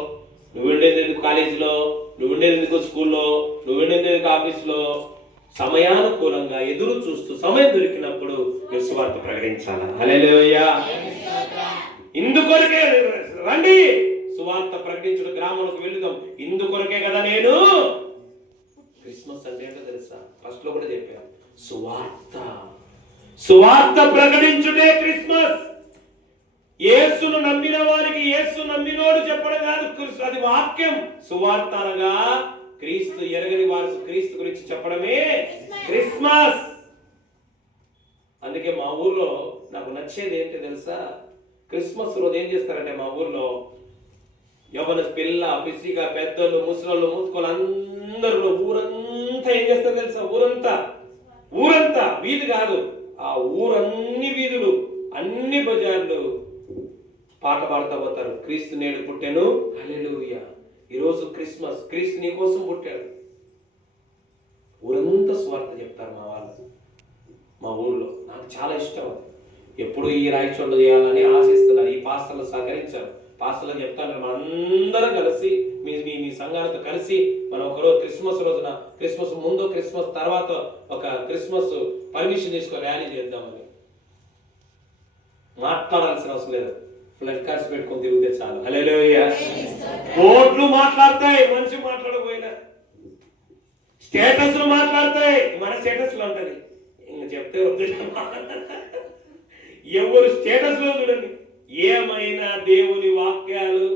నువ్వు ఉండేది ఎందుకు కాలేజీలో? నువ్వు ఉండేది ఎందుకు స్కూల్లో? నువ్వు ఉండేది ఎందుకు ఆఫీస్లో? సమయానుకూలంగా ఎదురు చూస్తూ సమయం దొరికినప్పుడు నువ్వు సువార్త ప్రకటించాలా? హల్లెలూయా. ఇందుకొరకే రండి, సువార్త ప్రకటించడం, గ్రామంలోకి వెళ్దాం. ఇందుకొరకే కదా నేను. క్రిస్మస్ అంటే ఏంటో తెలుసా? ఫస్ట్ లో కూడా చెప్పాను, సువార్త ప్రకటించుటే క్రిస్మస్. యేసును నమ్మిన వారికి యేసు నమ్మినోడు చెప్పడం కాదు, అది వాక్యం. సువార్త అనగా క్రీస్తు ఎరగని వారు క్రీస్తు గురించి చెప్పడమే క్రిస్మస్. అందుకే మా ఊర్లో నాకు నచ్చేది ఏంటి తెలుసా? క్రిస్మస్ రోజు ఏం చేస్తారంటే మా ఊర్లో యవ్వన పిల్ల, పిసిగా, పెద్దలు, ముసలోళ్ళు, ముత్తుకోలు అందరూ ఊరంతా ఏం చేస్తారు తెలుసా? ఊరంతా వీధి కాదు, ఆ ఊరన్ని వీధులు, అన్ని బజార్లు పాట పాడుతూ పోతారు. క్రీస్తు నేడు పుట్టెను, హల్లెలూయా. ఈరోజు క్రిస్మస్, క్రీస్తు నీ కోసం పుట్టాడు. ఊరంతా స్వార్థ చెప్తారు మా వాళ్ళు. మా ఊర్లో నాకు చాలా ఇష్టం. ఎప్పుడు ఈ రాయిచోళ్ళు చేయాలని ఆశిస్తున్నారు. ఈ పాస్టర్లు సహకరించారు. పాస్టర్లు చెప్తాను, మనం అందరం కలిసి మీ సంఘాలతో కలిసి మనం ఒకరోజు క్రిస్మస్ రోజున, క్రిస్మస్ ముందు క్రిస్మస్ తర్వాత ఒక క్రిస్మస్ పర్మిషన్ తీసుకొని ర్యాలీ చేద్దామని. మాట్లాడాల్సిన అవసరం లేదు, ఫ్లడ్ కార్డ్స్ పెట్టుకొని తిరిగితే చాలు. హల్లెలూయా. కోట్లు మాట్లాడతాయి, మనిషి మాట్లాడకపోయినా. స్టేటస్లు మాట్లాడతాయి, మన స్టేటస్ లో ఉంటది. ఇంక చెప్తే ఎవరు స్టేటస్ లో చూడండి. ఏమైనా దేవుని వాక్యాలు,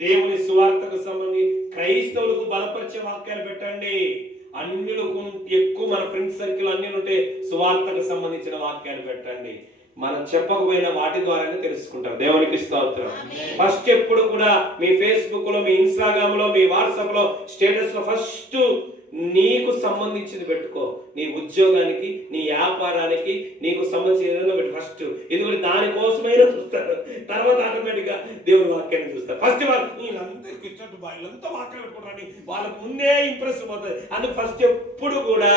దేవుని సువార్తకు సంబంధించి క్రైస్తవులకు బలపరిచే వాక్యాలు పెట్టండి. అన్యులకు ఎక్కువ మన ఫ్రెండ్స్ సర్కిల్ అన్ని ఉంటే సువార్తకు సంబంధించిన వాక్యాలు పెట్టండి. మనం చెప్పకపోయినా వాటి ద్వారానే తెలుసుకుంటాం. దేవునికి స్తోత్రం. ఫస్ట్ ఎప్పుడు కూడా మీ ఫేస్బుక్ లో, మీ ఇన్స్టాగ్రామ్ లో, మీ వాట్సాప్ లో స్టేటస్ లో ఫస్ట్ నీకు సంబంధించింది పెట్టుకో. నీ ఉద్యోగానికి, నీ వ్యాపారానికి నీకు సంబంధించిన ఏదైనా పెట్టి ఫస్ట్. ఎందుకంటే దానికోసమైనా చూస్తారు, తర్వాత ఆటోమేటిక్ గా దేవుని వాక్యాన్ని చూస్తారు. ఫస్ట్ వీళ్ళంతా వాక్యాలు పెట్టుకుంటారని వాళ్ళకు ముందే ఇంప్రెస్ పోతుంది. అందుకు ఫస్ట్ ఎప్పుడు కూడా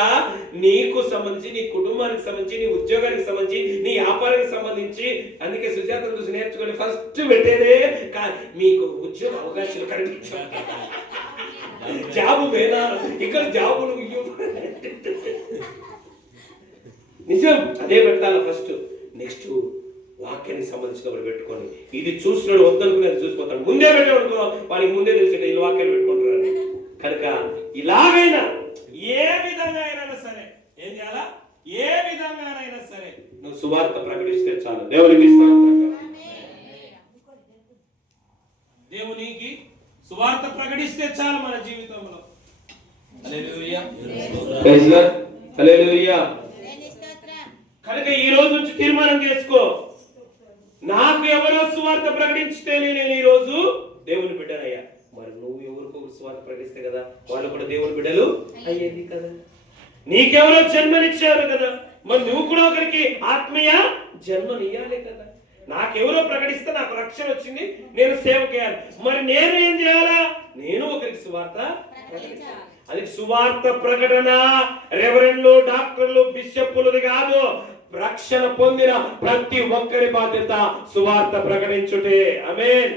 నీకు సంబంధించి, నీ కుటుంబానికి సంబంధించి, నీ ఉద్యోగానికి సంబంధించి, నీ వ్యాపారానికి సంబంధించి. అందుకే సుజాతను చూసి నేర్చుకొని ఫస్ట్ పెట్టేదే మీకు ఉద్యోగ అవకాశాలు కనిపించాలి, జాబు వేలా, ఇక్కడ జాబులు నిజం అదే పెట్టాలి ఫస్ట్. నెక్స్ట్ వాక్యానికి సంబంధించినప్పుడు పెట్టుకొని, ఇది చూసినాడు వద్దనుకునేది చూసిపోతాడు. ముందే పెట్టామనుకో వాడికి ముందే తెలిసి వీళ్ళు వాక్యాలు పెట్టుకుంటున్నారు. కనుక ఇలాగైనా ఏ విధంగా అయినా సరే ఏం చేయాలా? ఏ విధంగానైనా సరే నువ్వు సువార్త ప్రకటిస్తే చాలు. దేవునికి దేవునికి సువార్త ప్రకటిస్తే చాలు మన జీవితంలో. హల్లెలూయా. Praise Lord. హల్లెలూయా. కనుక ఈ రోజు నుంచి తీర్మానం చేసుకో, నాకు ఎవరో సువార్త ప్రకటించితేనే నేను ఈ రోజు దేవుని బిడ్డనయ్యా. మరి నువ్వు ఎవరికో సువార్త ప్రకటిస్తే కదా వాళ్ళు కూడా దేవుని బిడ్డలు అయ్యేది కదా. నీకెవరో జన్మనిచ్చారు కదా, మరి నువ్వు కూడా ఒకరికి ఆత్మీయ జన్మనియ్యాలి కదా. నాకెవరో ప్రకటిస్తే నాకు రక్షణ వచ్చింది, నేను సేవ చేయాలి. మరి నేను ఏం చేయాలా? నేను ఒకరికి సువార్త ప్రకటించాలి. అది సువార్త ప్రకటన రెవరెండ్లు, డాక్టర్లు, బిషప్పులది కాదు. రక్షణ పొందిన ప్రతి ఒక్కరి బాధ్యత సువార్త ప్రకటించుటే. ఆమేన్.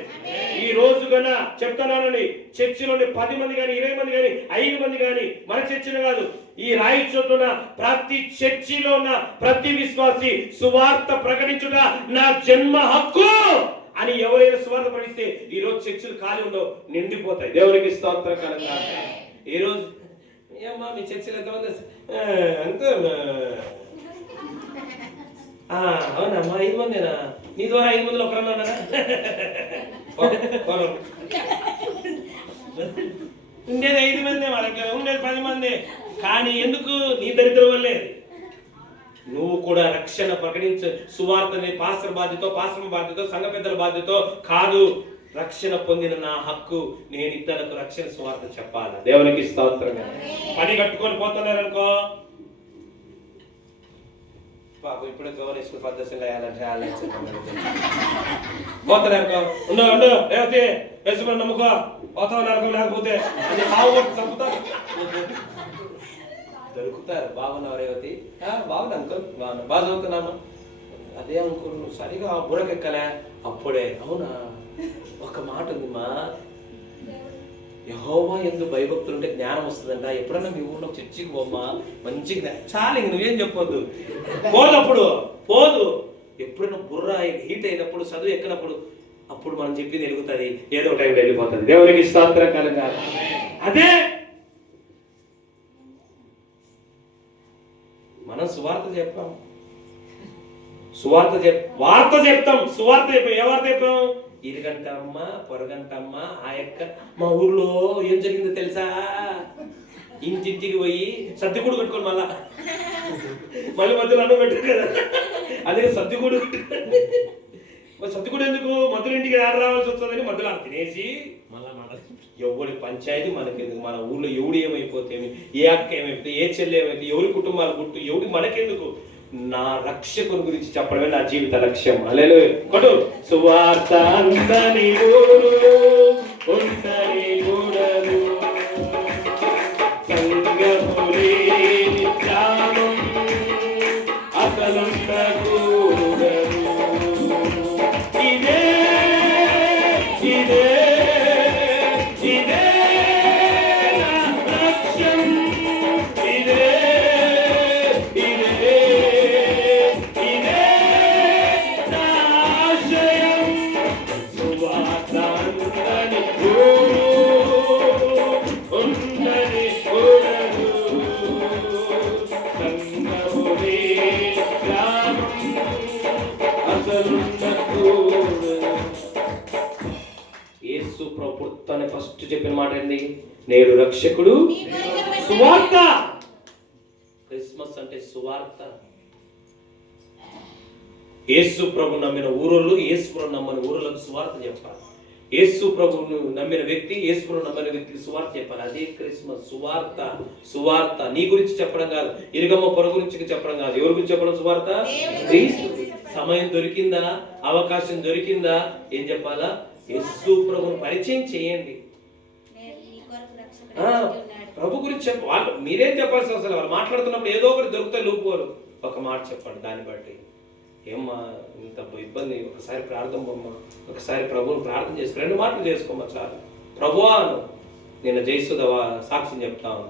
ఈ రోజు గన చెప్తున్నానని చర్చిలోని 10 మంది కానీ 20 మంది కానీ 5 మంది కానీ మన చర్చిలో కాదు, ఈ రాయి చోటున ప్రతి చర్చిలో ఉన్న ప్రతి విశ్వాసి సువార్త ప్రకటించుట నా జన్మ హక్కు అని ఎవరైనా సువార్త ప్రకటిస్తే ఈ రోజు చర్చిలు ఖాళీ ఉండవు, నిండిపోతాయి. దేవునికి స్తోత్రం కలుగును. ఈ రోజు ఏమ్మా మీ చర్చిలో ఎంతమంది? అంతే. అవునమ్మా 5 మందినా? నీ ద్వారా 5 మందిలో ఒకరన్నా ఉన్నారా? ఉండేది 5 మంది, వాళ్ళకి ఉండేది 10 మంది. కానీ ఎందుకు? నీ దరిద్రం వల్లే. నువ్వు కూడా రక్షణ ప్రకటించ సువార్తని పాస్టర్ బాధ్యత, పాస్టర్ బాధ్యత, సంఘ పెద్దల బాధ్యత కాదు. రక్షణ పొందిన నా హక్కు, నేను ఇతరులకు రక్షణ సువార్త చెప్పాలి. దేవునికి స్తోత్రం. పని కట్టుకొని పోతున్నారనుకో, పాప ఇప్పుడే గౌరవ పద్ధతిలో పోతున్నారనుకో, ఉండవు లేకపోతే యజమాని నమ్ముకో పోతావు నరకం, లేకపోతే అది సాగు చంపుతారు. దొరుకుతారు. బాగున్నావు రేవతి? బాగున్నా అంకుల్, బాగున్నా, బాగా చదువుతున్నామా? అదే అంకుల్ నువ్వు సరిగా బుడకెక్కలే. అప్పుడే అవునా? ఒక మాట ఉంది మా, యెహోవా యందు భయభక్తులు ఉంటే జ్ఞానం వస్తుందంట. ఎప్పుడన్నా మీ ఊళ్ళో చర్చికి పోమ్మా, మంచి చాలా. ఇంక నువ్వేం చెప్పొద్దు, పోదప్పుడు పోదు. ఎప్పుడైనా బుర్ర హీట్ అయినప్పుడు, చదువు ఎక్కినప్పుడు, అప్పుడు మనం చెప్పింది వెలుగుతుంది, ఏదో టైంలో వెళ్ళిపోతుంది. దేవునికి స్తోత్రం కలగాలి. అదే మనం సువార్త చెప్పాం, వార్త చెప్తాం, సువార్త చెప్పాం. ఏ వార్త చెప్పాం? ఇరుగంట అమ్మ, పొరగంట అమ్మ, ఆ యొక్క మా ఊర్లో ఏం జరిగిందో తెలుసా? ఇంటింటికి పోయి సర్దిగూడు కట్టుకోండి, మళ్ళీ మధ్యలో అన్నం పెట్టారు కదా, అదే సర్దిగూడు. సర్దిగూడు ఎందుకు? మధ్యలో ఇంటికి ఆడ రావాల్సి వస్తుందని మధ్యలో తినేసి మళ్ళా ఎవరి పంచాయతీ మనకెందుకు? మన ఊళ్ళో ఎవడు ఏమైపోతే, ఏ అక్క ఏమైపోతే, ఏ చెల్లి ఏమైతే, ఎవరి కుటుంబాలు గుట్టు, ఎవడి మనకెందుకు? నా రక్షకుని గురించి చెప్పడమే నా జీవిత లక్ష్యం. హల్లెలూయా. కొడు సువార్త అంతని ఊరు ఉంటని ఊరలు సంగము లేని గ్రామం అసలుంట ఊరలు. ఇదే ఇదే ఇదే నా లక్ష్యం. ఇదే ఫస్ట్ చెప్పిన మాట ఏంది? నేడు రక్షకుడు సువార్త. క్రిస్మస్ అంటే సువార్త. యేసు ప్రభు నమ్మిన ఊరులు, యేసు ప్రభు నమ్మని ఊరులకు సువార్త చెప్పాలి. యేసు ప్రభువును నమ్మిన వ్యక్తి, యేసు ప్రభు నమ్మిన వ్యక్తికి సువార్త చెప్పాలి. అదే క్రిస్మస్. సువార్త. సువార్త నీ గురించి చెప్పడం కాదు, ఇరుగమ్మ పొర గురించి చెప్పడం కాదు. ఎవరి గురించి చెప్పడం? సువార్త. క్రీస్తు. సమయం దొరికిందా, అవకాశం దొరికిందా, ఏం చెప్పాలా? యేసు ప్రభువును పరిచయం చేయండి. ప్రభు గురించి వాళ్ళు మీరేం చెప్పాల్సిన అవసరం. వాళ్ళు మాట్లాడుతున్నప్పుడు ఏదో ఒకటి దొరికితే లూపుకోరు. ఒక మాట చెప్పండి, దాన్ని బట్టి ఏమ్మా ఇంత ఇబ్బంది, ఒకసారి ప్రార్థన బొమ్మ, ఒకసారి ప్రభువుని ప్రార్థన చేసుకో, 2 మాటలు చేసుకోమ్మా చాలు. ప్రభువా నేను జయసుధవా సాక్ష్యం చెప్తాను.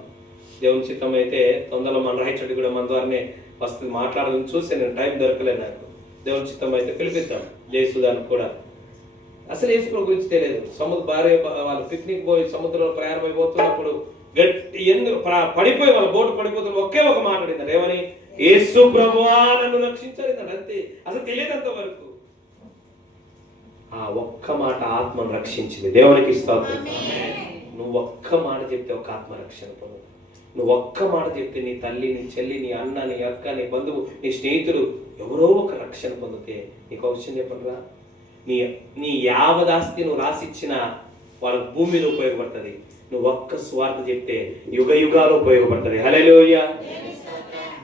దేవుని చిత్తం అయితే తొందరలో మన రాయచోటి కూడా మన ద్వారానే వస్తుంది. మాట్లాడాలని చూస్తే నేను టైం దొరకలేదు నాకు. దేవుని చిత్తం అయితే పిలిపిద్దాం జయసుధాను కూడా. అసలు యేసు ప్రభు గురించి తెలియదు. భార్య వాళ్ళు పిక్నిక్ పోయి సముద్రంలో ప్రయాణం అయిపోతున్నప్పుడు గట్టి పడిపోయి వాళ్ళ బోటు పడిపోతున్న ఒకే ఒక మాట అడిగింది. ఏమని? యేసు ప్రభువా నన్ను రక్షించాలి అంతే. అసలు తెలియదంత వరకు. ఆ ఒక్క మాట ఆత్మను రక్షించింది. దేవునికి స్తోత్రం. నువ్వు ఒక్క మాట చెప్తే ఒక ఆత్మ రక్షణ పొందు. నువ్వు ఒక్క మాట చెప్తే నీ తల్లి, నీ చెల్లి, నీ అన్న, నీ అక్క, నీ బంధువు, నీ స్నేహితులు ఎవరో ఒక రక్షణ పొందితే, నీకు ఒక విషయం చెప్పరా, నీ యావదాస్తి నువ్వు రాసిచ్చిన వాళ్ళ భూమి మీద ఉపయోగపడుతుంది. నువ్వు ఒక్క స్వార్థ చెప్తే యుగ యుగాలు ఉపయోగపడుతుంది. హల్లెలూయా.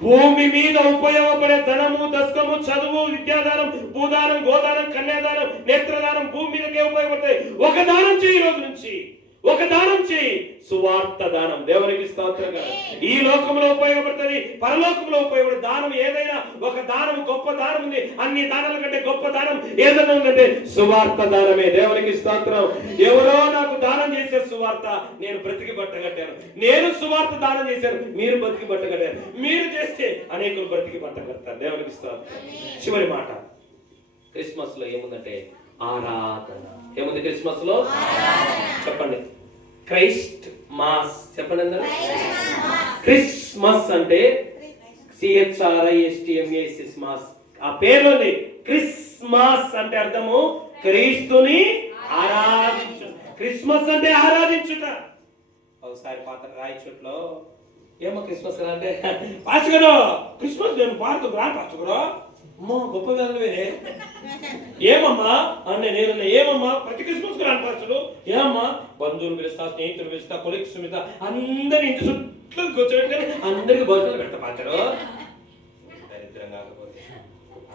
భూమి మీద ఉపయోగపడే ధనము, దశకము, చదువు, విద్యాదానం, భూదానం, గోదానం, కన్యాదానం, నేత్రదానం భూమి మీదకే ఉపయోగపడతాయి. ఒక దానం చేయి, రోజు నుంచి ఒక దానం చేయి, సువార్త దానం. దేవునికి స్తోత్రం. ఈ లోకంలో ఉపయోగపడుతుంది, పరలోకంలో ఉపయోగపడే దానం ఏదైనా ఒక దానం, గొప్ప దానం ఉంది. అన్ని దానాల కంటే గొప్ప దానం ఏదైనా ఉందంటే సువార్త దానమే. దేవునికి స్తోత్రం. ఎవరో నాకు దానం చేశారు సువార్త, నేను బ్రతికి బట్టగట్టాను. నేను సువార్త దానం చేశాను, మీరు బ్రతికి బట్టగట్టారు. మీరు చేస్తే అనేకులు బ్రతికి బట్టగట్టారు. దేవునికి స్తోత్రం. చివరి మాట, క్రిస్మస్ లో ఏముందంటే ఆరాధన. ఏముంది క్రిస్మస్ లో? చెప్పండి. Christ mass. చెప్పండి అందరూ. క్రిస్మస్ అంటే CHRISTMAS మాస్. ఆ పేరులోని క్రిస్మస్ అంటే అర్థము క్రీస్తుని ఆరాధించు. క్రిస్మస్ అంటే ఆరాధించుట. ఒకసారి పాత రాయచోట్లో ఏమో క్రిస్మస్ అంటే పాచుకరో క్రిస్మస్ నేను పాడుతూ రా పాచుకరో అమ్మో గొప్ప వేరే ఏమమ్మా అంటే నేను ఏమమ్మా ప్రతి క్రిస్మస్ కు రాను పాచుడు. ఏమమ్మా బంధువులు పిలుస్తా, స్నేహితులు పిలుస్తా, కొలీగ్స్ పిలుస్తా, అందరి ఇంటి చుట్టూ కూర్చోబెట్టుకొని అందరికి భోజనాలు పెడతా పాచరు. దరిద్రం కాకపోతే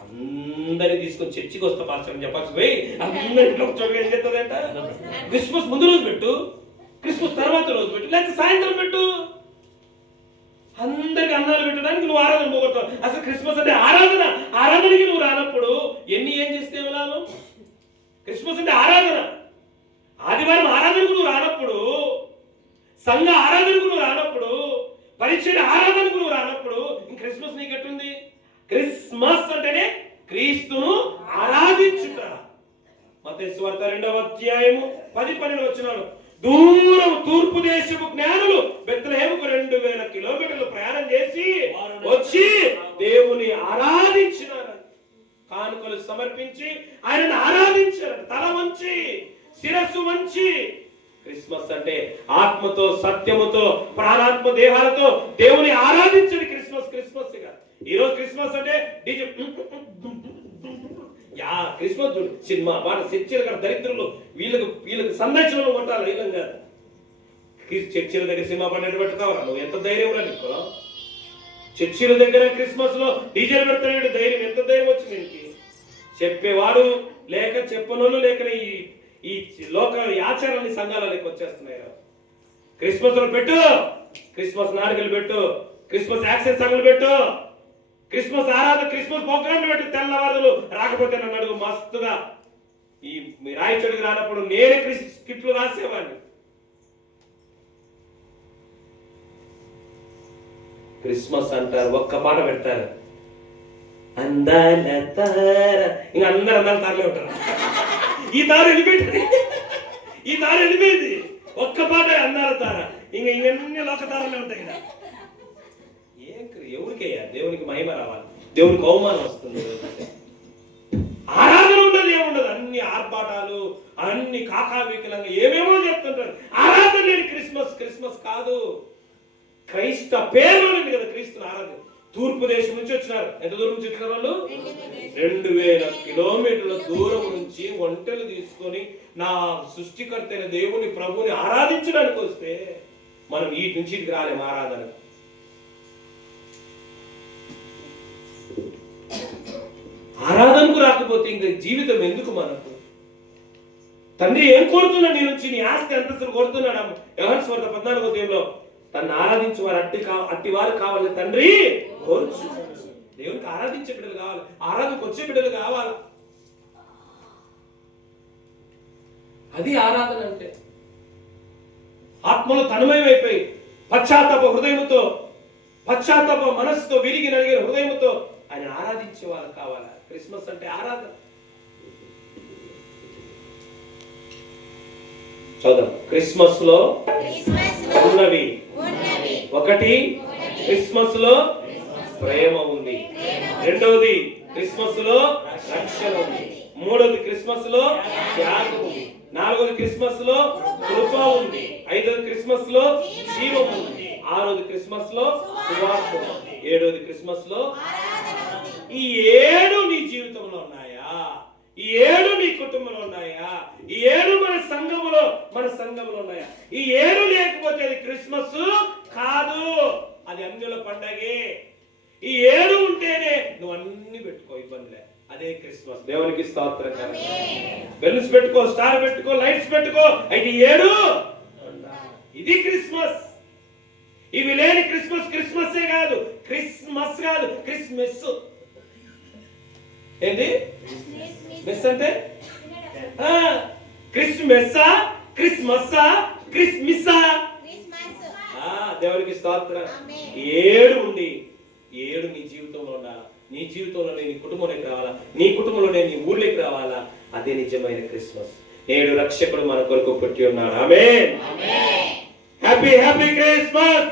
అందరిని తీసుకొని చర్చికి వస్తా పాచరని చెప్పాల్సి పోయి అందరింట్లో కూర్చోబెట్టి ఏం చెప్తారంట? క్రిస్మస్ ముందు రోజు పెట్టు, క్రిస్మస్ తర్వాత రోజు పెట్టు, లేకపోతే సాయంత్రం పెట్టు. అందరికి అన్నాలు పెట్టడానికి నువ్వు ఆరాధన పోగొడతావు. అసలు క్రిస్మస్ అంటే ఆరాధన. ఆరాధనకి నువ్వు రానప్పుడు ఏం చేస్తే లాభం? క్రిస్మస్ అంటే ఆరాధన. ఆదివారం ఆరాధనకు నువ్వు రానప్పుడు, సంఘ ఆరాధనకు నువ్వు రానప్పుడు, పరిచయ ఆరాధనకు నువ్వు రానప్పుడు క్రిస్మస్ నీకెట్టుంది? క్రిస్మస్ అంటేనే క్రీస్తును ఆరాధించుట. మత్తయి సువార్త 2వ అధ్యాయము 10-12 వచనాలు. దూరం తూర్పు దేశపు జ్ఞానులు బెత్లెహేముకు 2000 కిలోమీటర్లు ప్రయాణం చేసి వచ్చి దేవుని ఆరాధించినారు. కానుకలు సమర్పించి ఆయనను ఆరాధించారు. తల వంచి, శిరస్సు వంచి. క్రిస్మస్ అంటే ఆత్మతో, సత్యముతో, ప్రాణాత్మ దేహాలతో దేవుని ఆరాధించండి. క్రిస్మస్ క్రిస్మస్ గా. ఈరోజు క్రిస్మస్ అంటే డీజే క్రిస్మస్ సినిమా పాట చర్చలు కదా దరిద్రులు. వీళ్ళకి సందర్శనలు కొట్టాలి. వీళ్ళం కాదు. చర్చిల దగ్గర సినిమా పాట పెడతావరా? నువ్వు ఎంత ధైర్యం రా నీకు? చర్చిల దగ్గర క్రిస్మస్ లో డీజేలు పెడతాడు. ధైర్యం ఎంత ధైర్యం వచ్చింది దీనికి? చెప్పేవాడు లేక చెప్పనోళ్ళు లేక ఈ లోక ఆచారాన్ని సంఘాలకి వచ్చేస్తున్నాయి. క్రిస్మస్ లో పెట్టు, క్రిస్మస్ నాటకాలు పెట్టు, క్రిస్మస్ యాక్షన్ సాంగ్లు పెట్టు, క్రిస్మస్ ఆరాధన, క్రిస్మస్ ప్రోగ్రాంలు పెట్టి తెల్లవారులు రాకపోతే నన్ను అడుగు. మస్తుగా ఈ రాయచోడికి రానప్పుడు నేనే స్క్రిప్ట్లు రాసేవాడిని. క్రిస్మస్ అంటారు, ఒక్క పాట పెడతారు, అందాల తార. ఇంకా అందరు అందాల తారలే ఉంటారు. ఈ తార వెళ్ళిపోయింది, ఈ తార వెళ్ళిపోయింది. ఒక్క పాట అందాల తార. ఇవన్నీ లోక తారలే ఉంటాయి కదా. ఎవరికయ్యా? దేవునికి మహిమ రావాలి, దేవునికి అవమానం వస్తుంది. ఆరాధన ఉండదు, ఏముండదు. అన్ని ఆర్భాటాలు, అన్ని కాకావికలంగా ఏమేమో చెప్తుంటారు. ఆరాధన లేని క్రిస్మస్ క్రిస్మస్ కాదు. క్రైస్త పేరు ఉంది కదా క్రీస్తుని ఆరాధన. తూర్పు దేశం నుంచి వచ్చినారు. ఎంత దూరం నుంచి వచ్చినారు వాళ్ళు? 2000 కిలోమీటర్ల దూరం నుంచి ఒంటెలు తీసుకొని నా సృష్టికర్త అయిన దేవుని ప్రభుని ఆరాధించడానికి వస్తే మనం ఈ నుంచి ఇటుకు రాలేము. ఆరాధన ఆరాధనకు రాకపోతే ఇంకా జీవితం ఎందుకు మనకు? తండ్రి ఏం కోరుతున్నాడు నీ నుంచి? నీ ఆస్తి అంతస్తులు కోరుతున్నాడు. యోహాను సువార్త 14వ అధ్యాయంలో తను ఆరాధించే వారు అట్టి వారు కావాలి తండ్రి కోరుచు. దేవునికి ఆరాధించే బిడ్డలు కావాలి, ఆరాధనకు వచ్చే బిడ్డలు కావాలి. అది ఆరాధన అంటే. ఆత్మలో తన్మయమైపోయి పశ్చాత్తాప హృదయముతో, పశ్చాత్తాప మనస్సుతో, విరిగి నలిగిన హృదయముతో ఆయన ఆరాధించే వాళ్ళు కావాలా? క్రిస్మస్ అంటే ఆరాధన. చూద్దాం. క్రిస్మస్ లో ఉన్నవి ఒకటి, క్రిస్మస్ లో ప్రేమ ఉంది. రెండవది క్రిస్మస్ లో రక్షణ ఉంది. మూడవది క్రిస్మస్ లో త్యాగం ఉంది. నాలుగవది క్రిస్మస్ లో కృప ఉంది. ఐదవది క్రిస్మస్ లో జీవం ఉంది. ఆరవది క్రిస్మస్ లో సువార్త ఉంది. ఏడవది క్రిస్మస్ లో. ఈ 7 నీ జీవితంలో ఉన్నాయా? ఈ 7 నీ కుటుంబంలో ఉన్నాయా? ఈ 7 మన సంఘములో ఉన్నాయా? ఈ 7 లేకపోతే అది క్రిస్మస్ కాదు, అది అన్యుల పండగే. ఈ 7 ఉంటేనే నువ్వు అన్ని పెట్టుకో, ఇబ్బందిలే. అదే క్రిస్మస్. దేవునికి స్తోత్రం. బెలూన్స్ పెట్టుకో, స్టార్ పెట్టుకో, లైట్స్ పెట్టుకో. అయితే 7 ఇది క్రిస్మస్. ఇవి లేని క్రిస్మస్ క్రిస్మసే కాదు, క్రిస్మస్ కాదు, క్రిస్మస్. ఏంది మెస్ అంటే? క్రిస్మస్సా, క్రిస్మస్సా, క్రిస్మిస్సా? దేవుడికి స్తోత్రం. 7 ఉంది. 7 నీ జీవితంలో ఉండాలా, నీ జీవితంలోనే నీ కుటుంబంలోకి రావాలా, నీ కుటుంబంలోనే నీ ఊర్లోకి రావాలా. అదే నిజమైన క్రిస్మస్. నేడు రక్షకుడు మన కొరకు పుట్టి ఉన్నాడు. ఆమేన్. Happy happy Christmas.